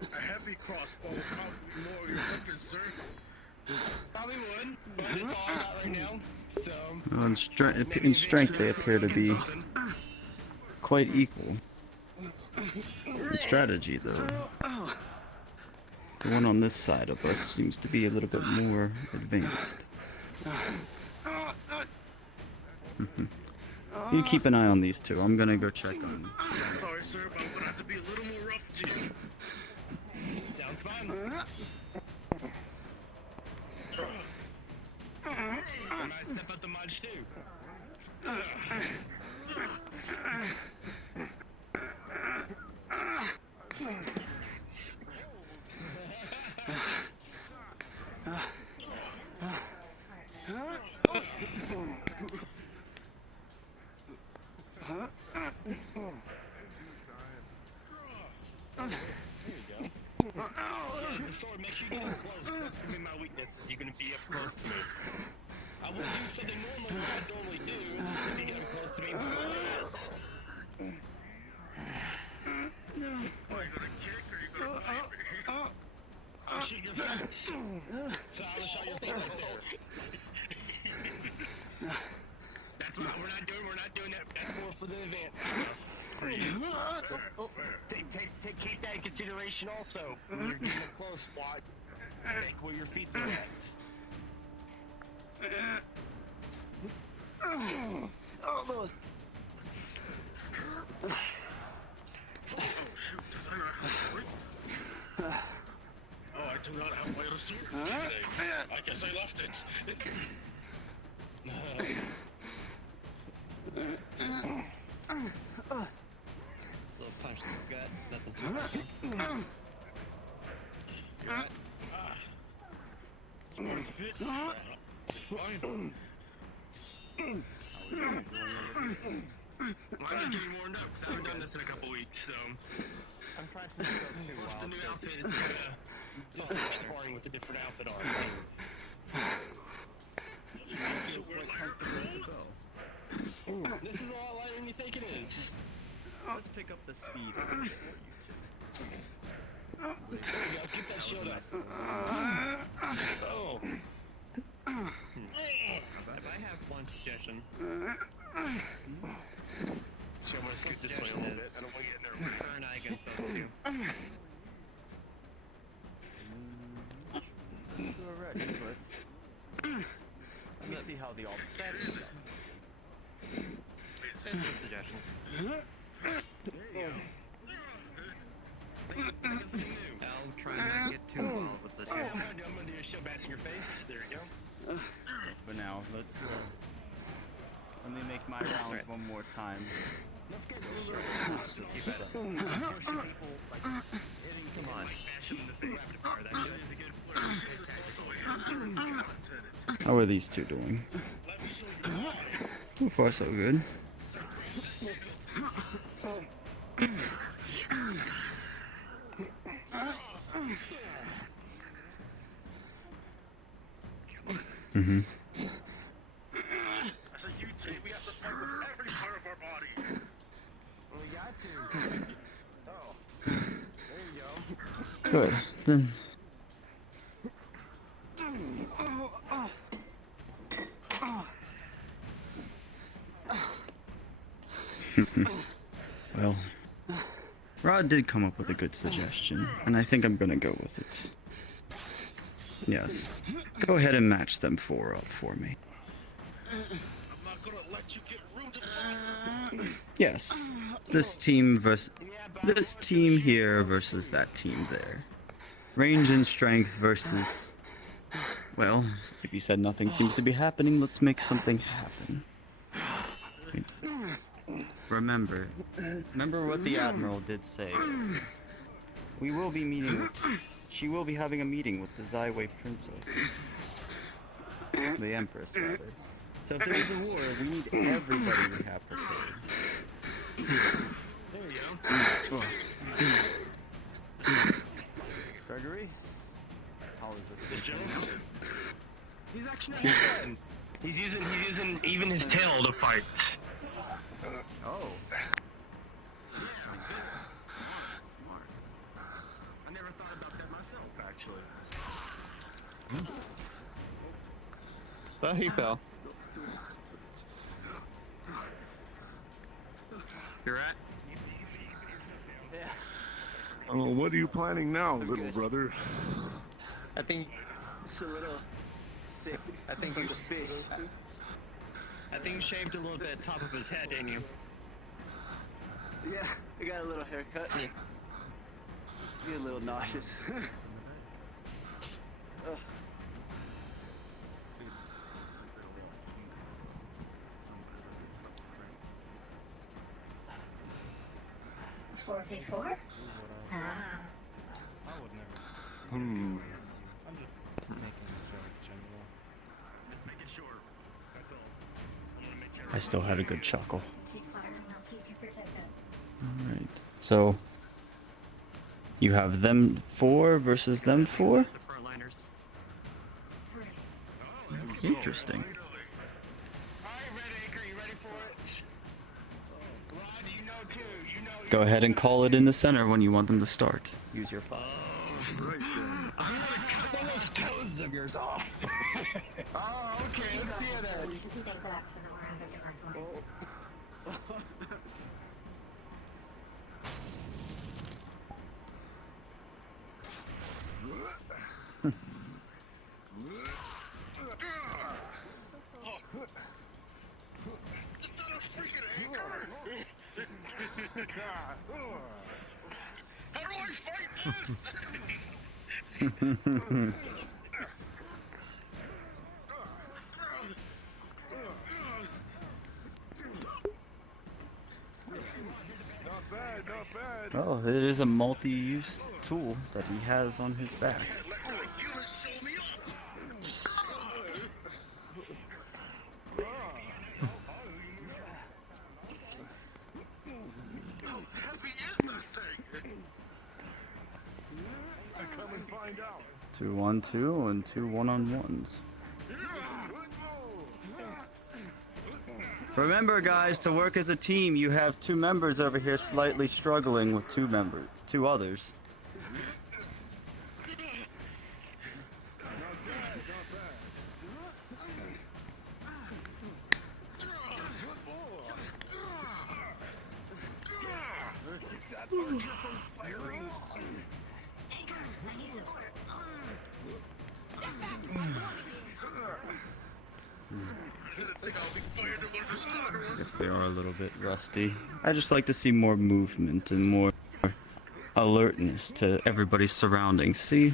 A heavy crossbow would probably be more your weapon, sir. Probably would, but that's all I got right now. So. Well, in strength, they appear to be quite equal. In strategy, though, the one on this side of us seems to be a little bit more advanced. You keep an eye on these two. I'm gonna go check on. Sorry, sir, but I'm gonna have to be a little more rough to you. Sounds fun. I might step up the munch too. Yeah, the sword makes you get up close. That's gonna be my weakness. Is you're gonna be up close to me. I will do something normal I normally do if you get up close to me. Are you gonna kick or you gonna bite me? I'll shoot your feet. So I'll shot your feet right there. That's what we're not doing that. That's more for the event stuff. For you. Keep that in consideration also. When you're getting up close, watch. Think where your feet are at. Oh shoot, designer. Oh, I do not have my receiver today. I guess I left it. Little punch to the gut, nothing too much. You alright? Smart's a bit. Fine. Well, I'm getting warmed up because I haven't done this in a couple weeks, so. I'm practicing stuff too. What's the new outfit? It's sparring with a different outfit on. So we're lighter to go. This is a lot lighter than you think it is. Let's pick up the speed. There you go, get that shield up. Oh. If I have one suggestion, So I'm gonna scoot this way a little bit. I don't want to get in there. her and I against those two. Let me see how the all-better go. Here's a suggestion. I'll try not to get too involved with the I'm gonna do a shield bash in your face. There you go. For now, let's let me make my round one more time. keep at it. Come on. How are these two doing? So far, so good. Mm-hmm. I said you two, we have to fight with every part of our body. Well, we got to. Oh. There you go. Good. Then. Well, Rod did come up with a good suggestion, and I think I'm gonna go with it. Yes. Go ahead and match them 4 up for me. I'm not gonna let you get room to fight. Yes. This team here versus that team there. Range and strength versus... Well, if you said nothing seems to be happening, let's make something happen. Remember what the Admiral did say. We will be meeting with... She will be having a meeting with the Zyway Princess. The Empress, rather. So if there is a war, we need everybody we have prepared. There you go. Gregory? How is this? He's actually not done. He's using even his tail to fight. Oh. I never thought about that myself, actually. Oh, he fell. You're right. Oh, what are you planning now, little brother? I think It's a little sick. I think from you the fish. I think you shaved a little bit top of his head, didn't you? Yeah, I got a little haircut. Be a little nauseous. Ugh. 4v4? Ah. Hmm. I still had a good chuckle. Alright, so... You have them 4 versus them 4? The fur liners. Interesting. Go ahead and call it in the center when you want them to start. Use your file. Right then. I'm gonna cut those toes of yours off. Oh, okay, let's see that. You can take that, so that we're having a different one. It's not a freaking anchor! How do I fight this? Not bad, not bad. Well, it is a multi-use tool that he has on his back. Let my humans show me up! How heavy is that thing? I come and find out. 2-on-2 and 2 1-on-1s. Remember, guys, to work as a team, you have 2 members over here slightly struggling with 2 others. I guess they are a little bit rusty. I just like to see more movement and more alertness to everybody's surroundings. See?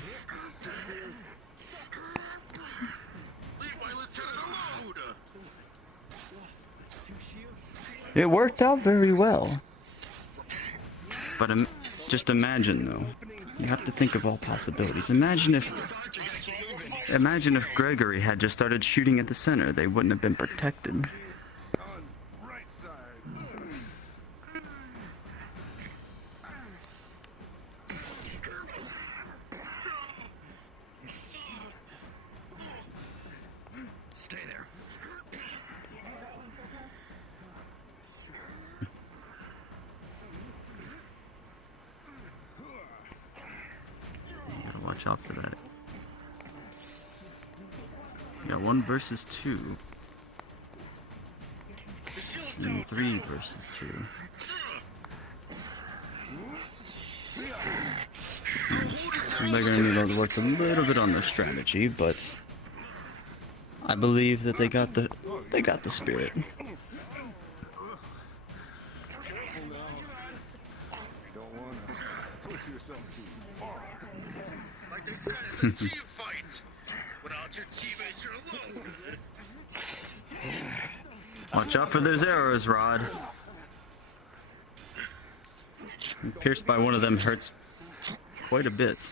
It worked out very well. But just imagine, though. You have to think of all possibilities. Imagine if Gregory had just started shooting at the center. They wouldn't have been protected. Right side. Stay there. You gotta watch out for that. You got 1 versus 2. And 3 versus 2. They're gonna need to work a little bit on their strategy, but I believe that they got the spirit. Don't wanna push yourself too far. Like they said, it's a team fight. Without your teammates, you're alone. Watch out for those arrows, Rod. Pierced by one of them hurts quite a bit.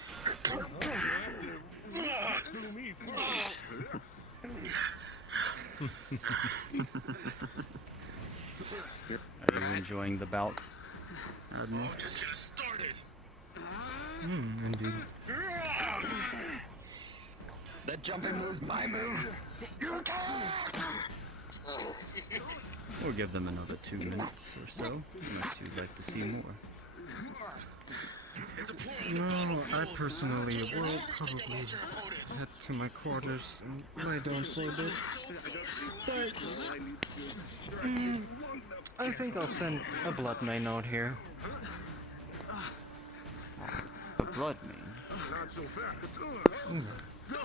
Are you enjoying the bout, Admiral? Just get started. Indeed. That jumping move's my move. We'll give them another 2 minutes or so, unless you'd like to see more. No, I personally will probably head to my quarters and lie down for a bit. But I think I'll send a blood main out here. A blood main? Not so fast. That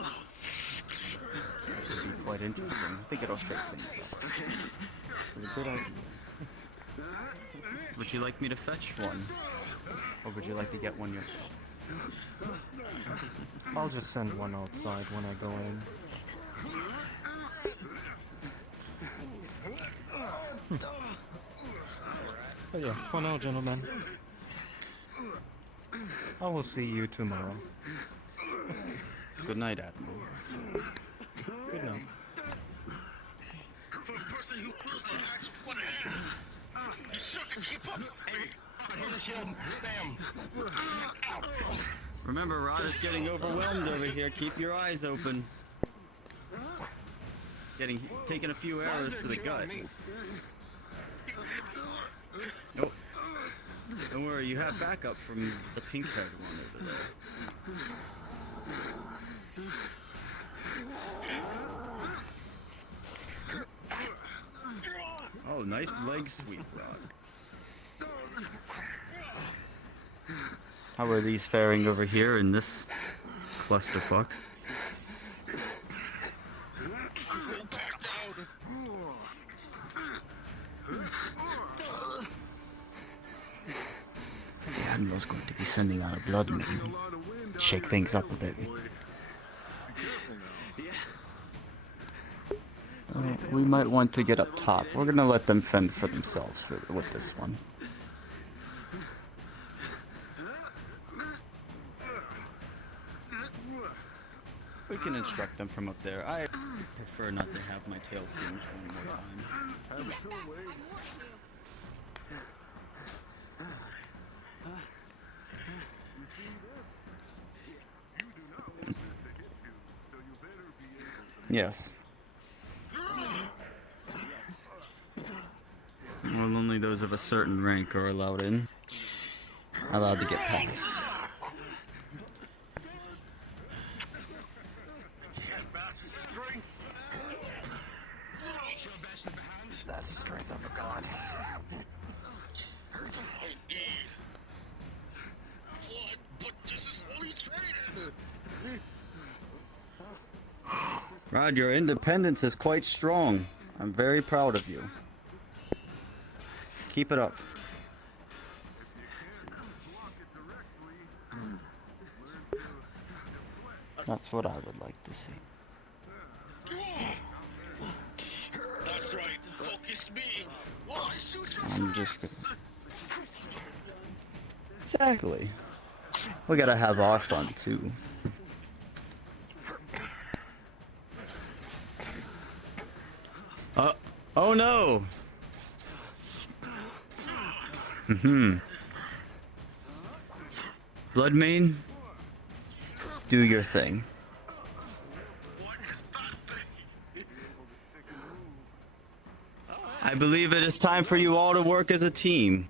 would be quite interesting. I think it'll shake things up. It's a good idea. Would you like me to fetch one? Or would you like to get one yourself? I'll just send one outside when I go in. But yeah, for now, gentlemen. I will see you tomorrow. Good night, Admiral. Good night. For a person who pulls an axe with one hand, you sure can keep up with me. Here's the shield. Bam. Remember, Rod is getting overwhelmed over here. Keep your eyes open. Taking a few arrows to the gut. Nope. Don't worry, you have backup from the pink-haired one over there. Oh, nice leg sweep, Rod. How are these faring over here in this clusterfuck? The Admiral's going to be sending out a blood main. Shake things up a bit. We might want to get up top. We're gonna let them fend for themselves with this one. We can instruct them from up there. I prefer not to have my tail singed one more time. Yes. Well, only those of a certain rank are allowed to get past. That's the strength of a god. I need blood, but this is only traded. Rod, your independence is quite strong. I'm very proud of you. Keep it up. That's what I would like to see. That's right. Focus me. While I shoot you. I'm just gonna... Exactly. We gotta have our fun too. Oh no! Bloodmane, do your thing. I believe it is time for you all to work as a team,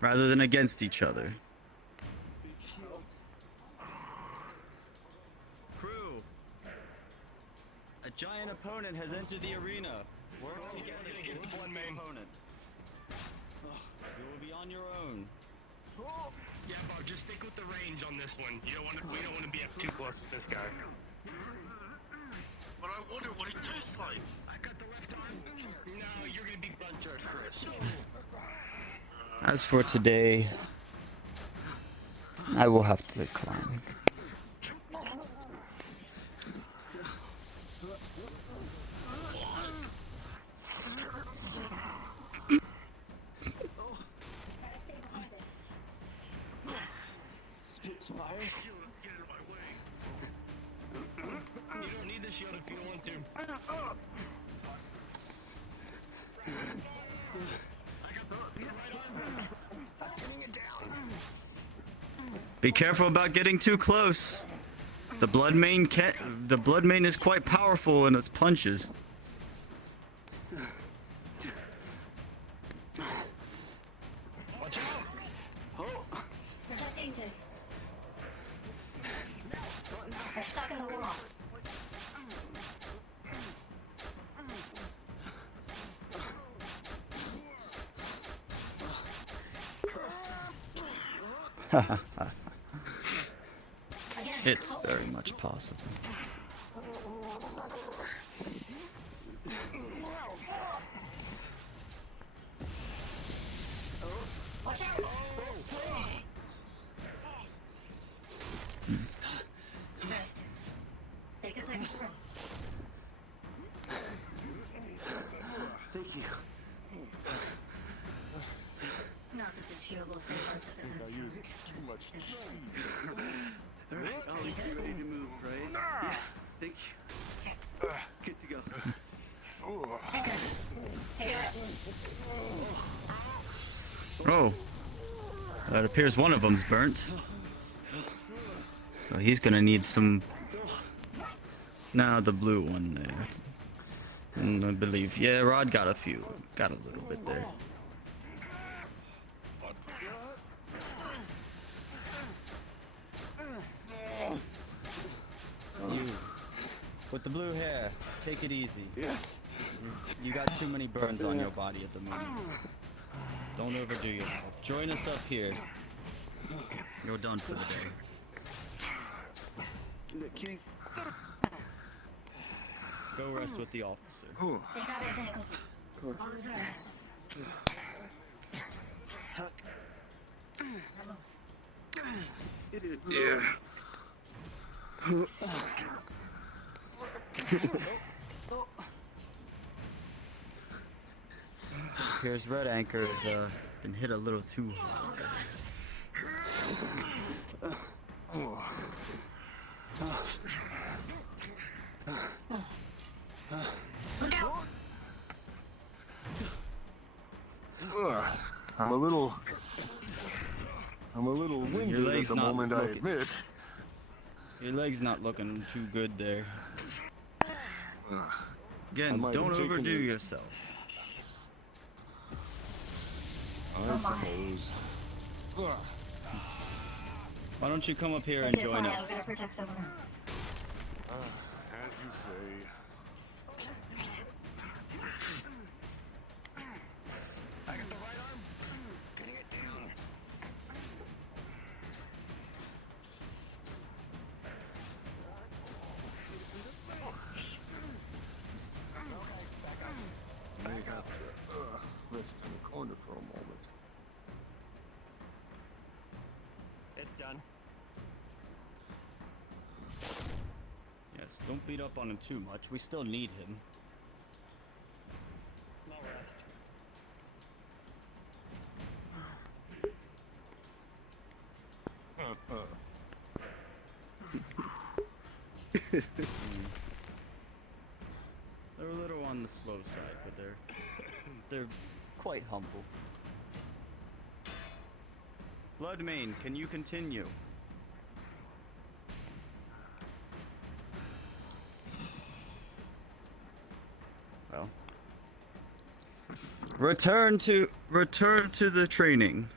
rather than against each other. Crew, a giant opponent has entered the arena. Work together to get the Bloodmane opponent. You will be on your own. Yeah, bro, just stick with the range on this one. We don't want to be up too close with this guy. But I wonder what it tastes like. I got the left arm. No, you're gonna be buncher, Chris. As for today, I will have to decline. Spitfire? Get out of my way. You don't need the shield if you don't want to. Be careful about getting too close. The Bloodmane is quite powerful in its punches. Watch out! Oh. They're stuck in the wall. It's very much possible. Watch out! Rest. Take a second to rest. Thank you. Not that the shield will save us if it I has used too much cheese. Alright, I'll be ready to move, right? Yeah, thank you. Good to go. Oh, it appears one of them's burnt. Well, he's gonna need some. Now the blue one there. And I believe, yeah, Rod got a little bit there. With the blue hair, take it easy. You got too many burns on your body at the moment. Don't overdo yourself. Join us up here. You're done for the day. Kitty. Go rest with the officer. Tuck. Yeah. Appears Red Anchor has been hit a little too hard. I'm a little winded at the moment, I admit. Your leg's not looking too good there. Again, might don't have taken overdo it. yourself. I suppose. Why don't you come up here and join us? As you say. May have to rest in the corner for a moment. It's done. Yes, don't beat up on him too much. We still need him. No rest. They're a little on the slow side, but they're quite humble. Bloodmane, can you continue? Well, return to the training.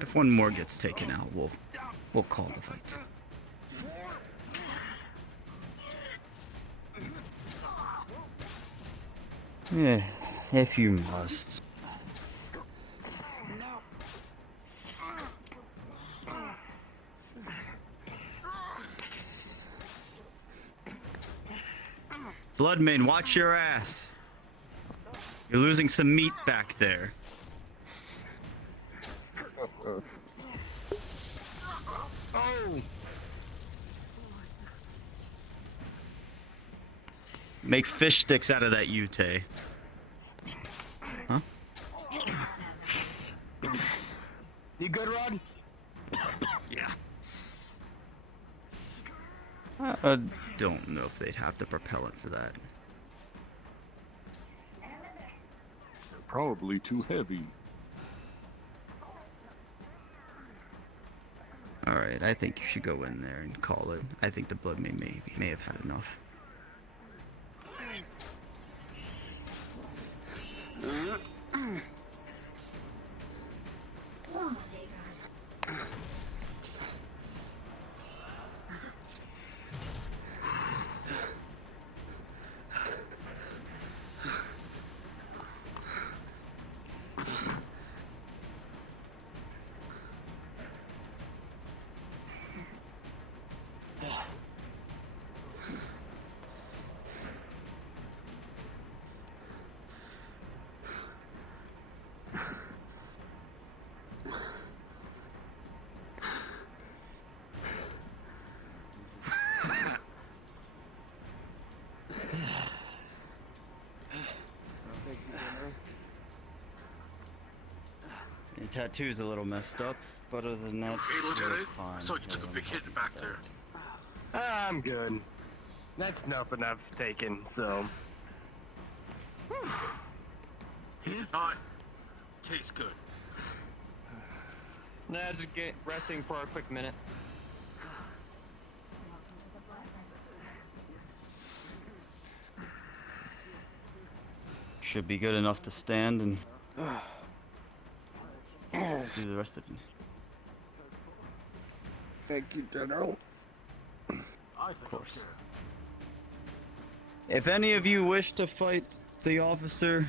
If one more gets taken out, we'll call the fight. Yeah, if you must. Bloodmane, watch your ass. You're losing some meat back there. Make fish sticks out of that Yute. Huh? You good, Rod? Yeah. I don't know if they'd have the propellant for that. They're probably too heavy. Alright, I think you should go in there and call it. I think the Bloodmane may have had enough. Your tattoo's a little messed up, but other than that, Hey, you're Lieutenant. fine. So you took a big hit back there. I'm good. That's enough taken, so. Tastes good. Nah, just get resting for a quick minute. Should be good enough to stand and do the rest of it. Thank you, General. Of course. If any of you wish to fight the officer,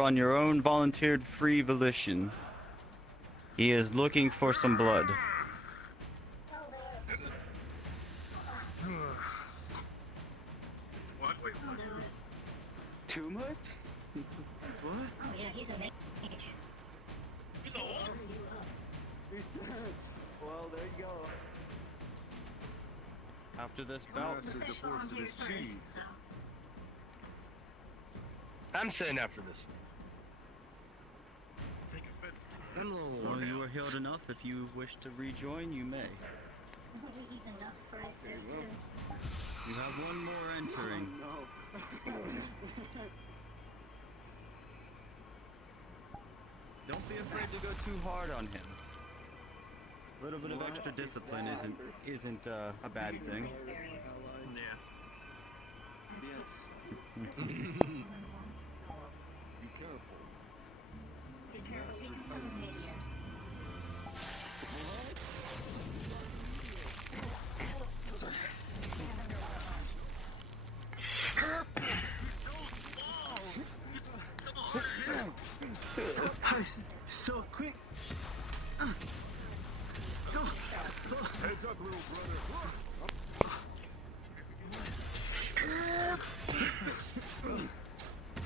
on your own volunteered free volition, he is looking for some blood. What? Wait, what? Too much? What? Oh yeah, he's a mage. He's a what? Well, there you go. After this bout, Mastered the force of his chi. I'm saying after this. Take a bit. well, you are healed enough. If you wish to rejoin, you may. Enough for it. You have one more entering. Don't be afraid to go too hard on him. A little bit of extra discipline isn't a bad thing. So quick. Heads up, little brother.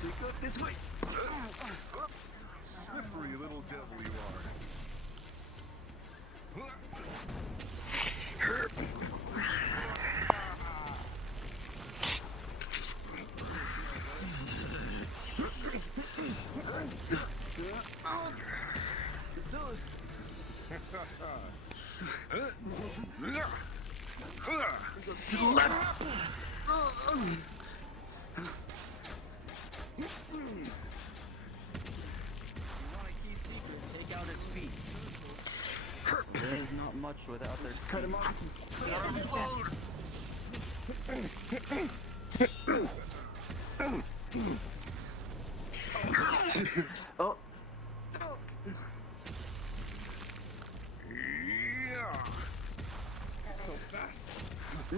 Take up this way. Slippery little devil you are. To the left. Take out his feet. There is not much without their feet. Cut him off. Oh.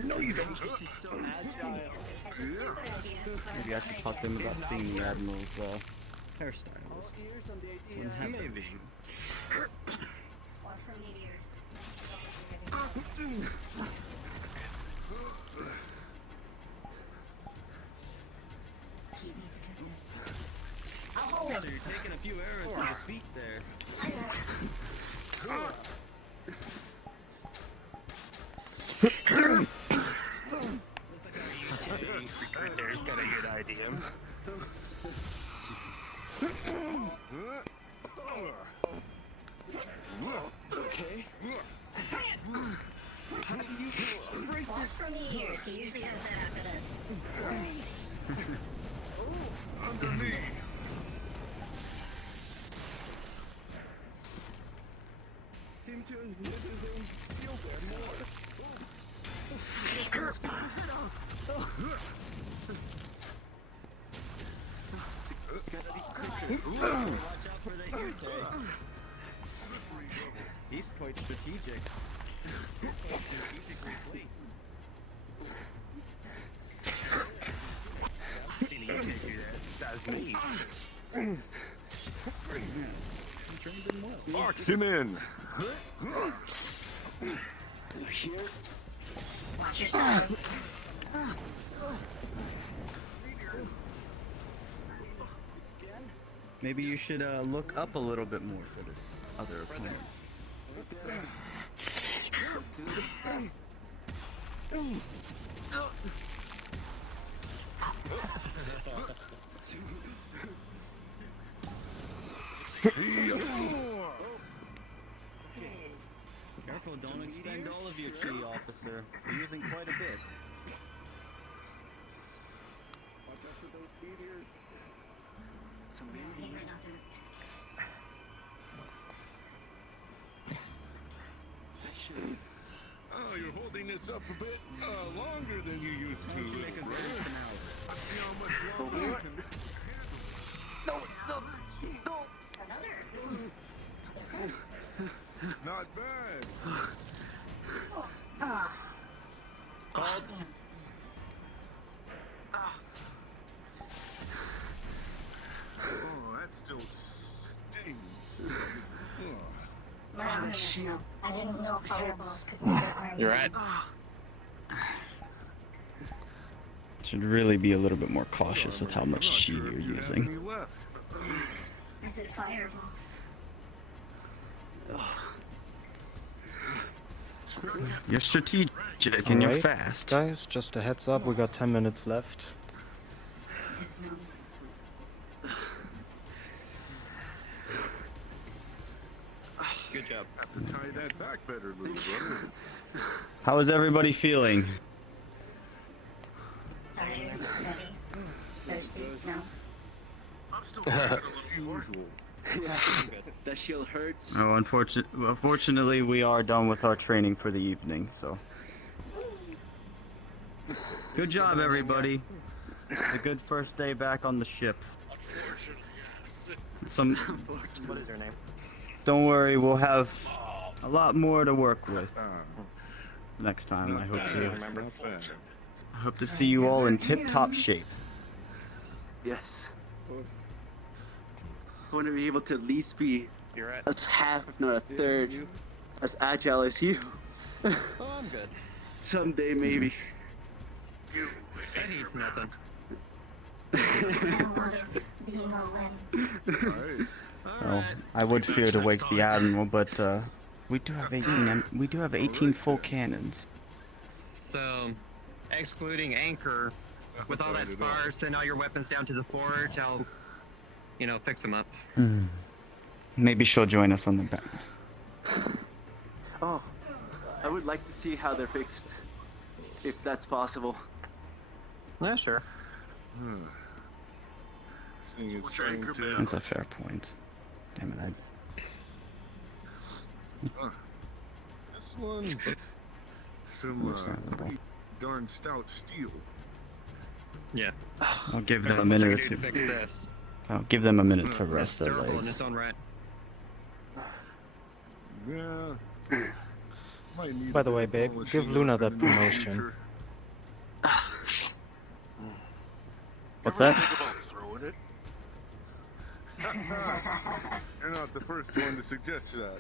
No, you don't. He's so agile. Maybe I should talk to him about seeing the Admiral's hairstylist. Wouldn't have that issue. So you're taking a few arrows to the feet there. There's got a good idea. Okay. How do you break Watch this? from here. He usually has that after this. Under me. Seem to feel there more. Watch out for the ear tag. He's quite strategic. Strategically placed. That's me. Box him in. Here. Watch yourself. Maybe you should look up a little bit more for this other opponent. Careful, don't expend all of your chi, officer. You're using quite a bit. Watch out for those meteors. So maybe. I should. Oh, you're holding this up a bit longer than you used to. Little brother. Let's see how much longer you can. Not bad. Oh, that still stings. That shield. I didn't know fireballs could be their army. You're right. Should really be a little bit more cautious with how much chi you're using. Left. I said fireballs. You're strategic and you're Alright, fast. Guys, just a heads up, we got 10 minutes left. Yes, no. Good job. Have to tie that back better, little brother. How is everybody feeling? Tired, steady, thirsty, no. I'm still tired a little more. Usual. Yeah. That shield hurts. Oh, unfortunately, we are done with our training for the evening, so. Good job, everybody. It's a good first day back on the ship. Unfortunately, yes. What is her name? Don't worry, we'll have a lot more to work with next time. I hope to see you all in tip-top shape. Yes. I want to be able to at least be You're right. as half, if not a third, as agile as you. Oh, I'm good. Someday, maybe. That needs nothing. I don't want to be no win. Alright. Well, I would fear to wake the admiral, but we do have 18 full cannons. So, excluding anchor, with all that spar, send all your weapons down to the forge. I'll, fix them up. Maybe she'll join us on the back. Oh, I would like to see how they're fixed, if that's possible. Yeah, sure. This thing is trying to. That's a fair point. Damn it, This one. Some Understandable. pretty darn stout steel. Yeah. I'll give them a What you minute or can do two. to fix this. I'll give them a minute to rest their Durable in legs. its own right. Yeah. Might need By a the bit way, of babe, polishing give Luna up that in the near promotion. future. What's that? Think about throwing it? You're not the first one to suggest that.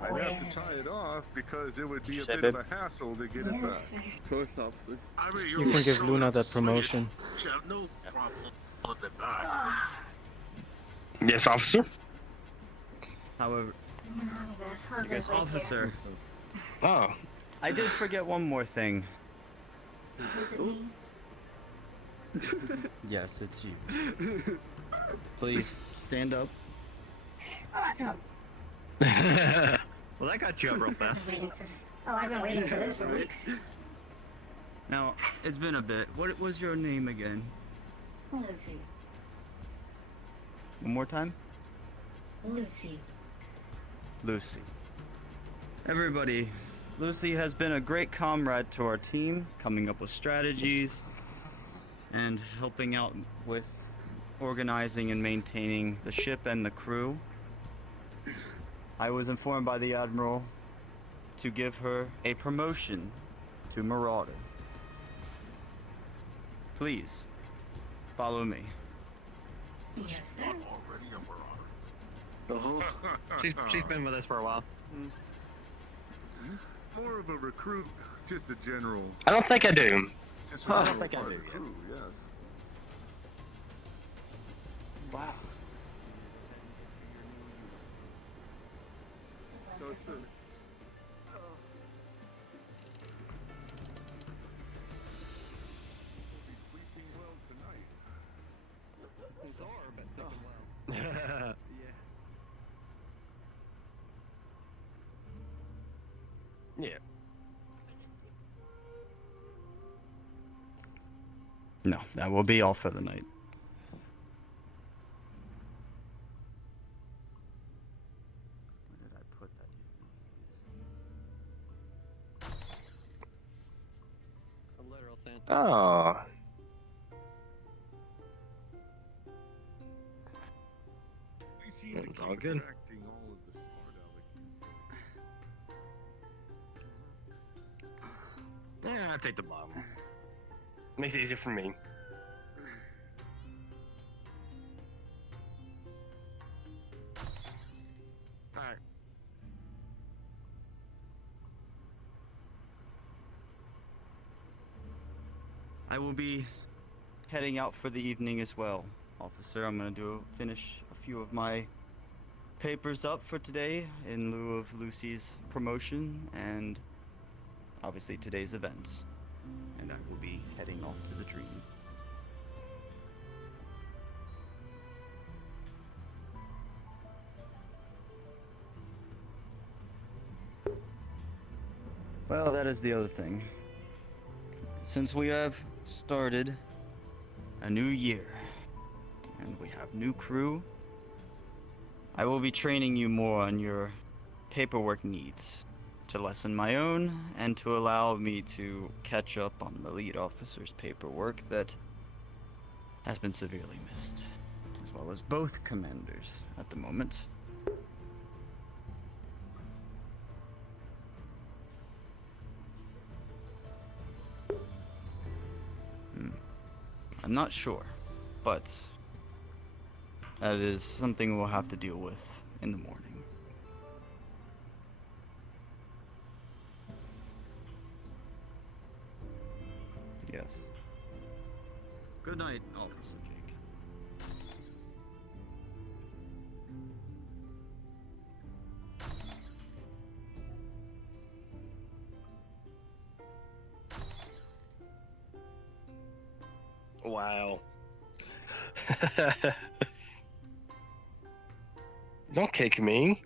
I'd have to tie it off because it would be a Say, bit babe. of a hassle to get it back. Yes, sir. First officer. I mean, You can give Luna that promotion. You have no problem on the back. Yes, officer. However, How you guys, does it officer, Oh. I did forget one more thing. get? Is it me? Yes, it's you. Please stand up. Awesome. Well, that got you up real fast. I've been waiting for this for weeks. Now, it's been a bit. What was your name again? Lucy. One more time? Lucy. Lucy. Everybody, Lucy has been a great comrade to our team, coming up with strategies and helping out with organizing and maintaining the ship and the crew. I was informed by the Admiral to give her a promotion to Marauder. Please, follow me. Yes, sir. Already a marauder. She's been with us for a while. More of a recruit, just a general. I don't think I do. Just a I don't general think I part do of the crew, yes. Wow. Sleeping well tonight. Sore, but sleeping well. Yeah. No, that will be all for the night. Oh. We seem to It's keep all good. attracting all of the smart aleck. Yeah, I take the bomb. Makes it easier for me. Alright. I will be heading out for the evening as well, officer. I'm gonna finish a few of my papers up for today in lieu of Lucy's promotion and obviously today's events. And I will be heading off to the dream. Well, that is the other thing. Since we have started a new year and we have new crew, I will be training you more on your paperwork needs to lessen my own and to allow me to catch up on the lead officer's paperwork that has been severely missed, as well as both commanders at the moment. I'm not sure, but that is something we'll have to deal with in the morning. Yes. Good night, Officer Jake. Wow. Don't kick me.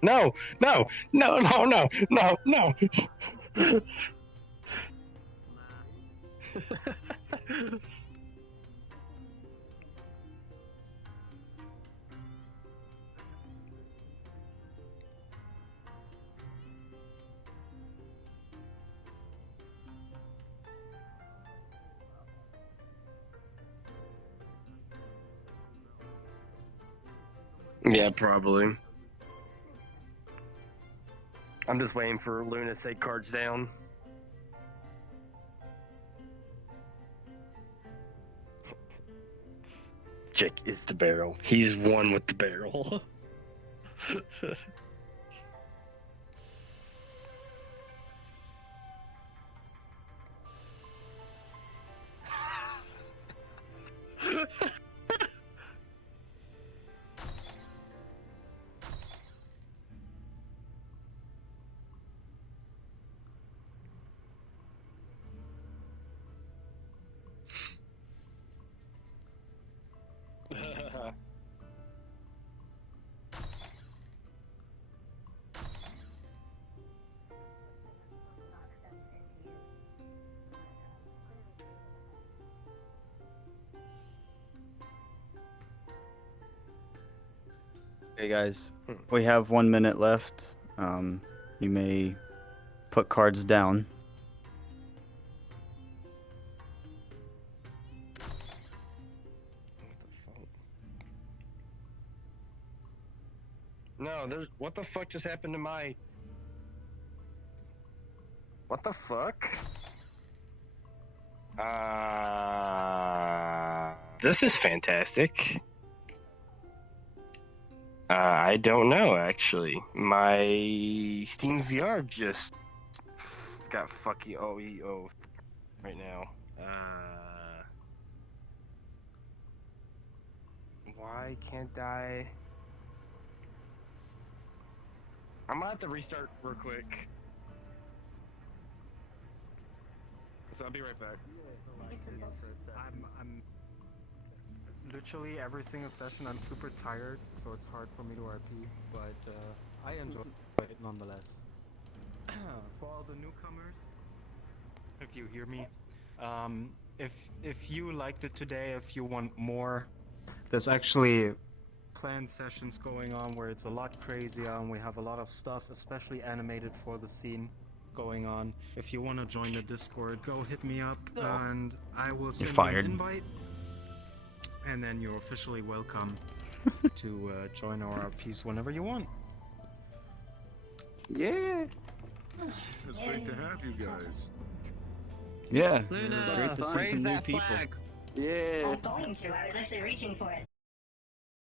No, no, no, no, no, no, no. Yeah, probably. I'm just waiting for Luna to say cards down. Jake is the barrel. He's one with the barrel. Hey guys, we have 1 minute left. You may put cards down. No, there's what the fuck just happened to my what the fuck? This is fantastic. I don't know actually. My Steam VR just got fucking OEO right now. Why can't I? I'm gonna have to restart real quick. So I'll be right back. I'm literally every single session I'm super tired, so it's hard for me to RP, but I enjoy it nonetheless. For all the newcomers, if you hear me, if you liked it today, if you want more, there's actually planned sessions going on where it's a lot crazier and we have a lot of stuff, especially animated for the scene. going on. If you want to join the Discord, go hit me up and I will send you fired. an invite. And then you're officially welcome to join our RPs whenever you want. Yeah. It's great to have you guys. Yeah, Luna, it's great to see raise some new that people. flag. Yeah. I'm going to. I was actually reaching for it.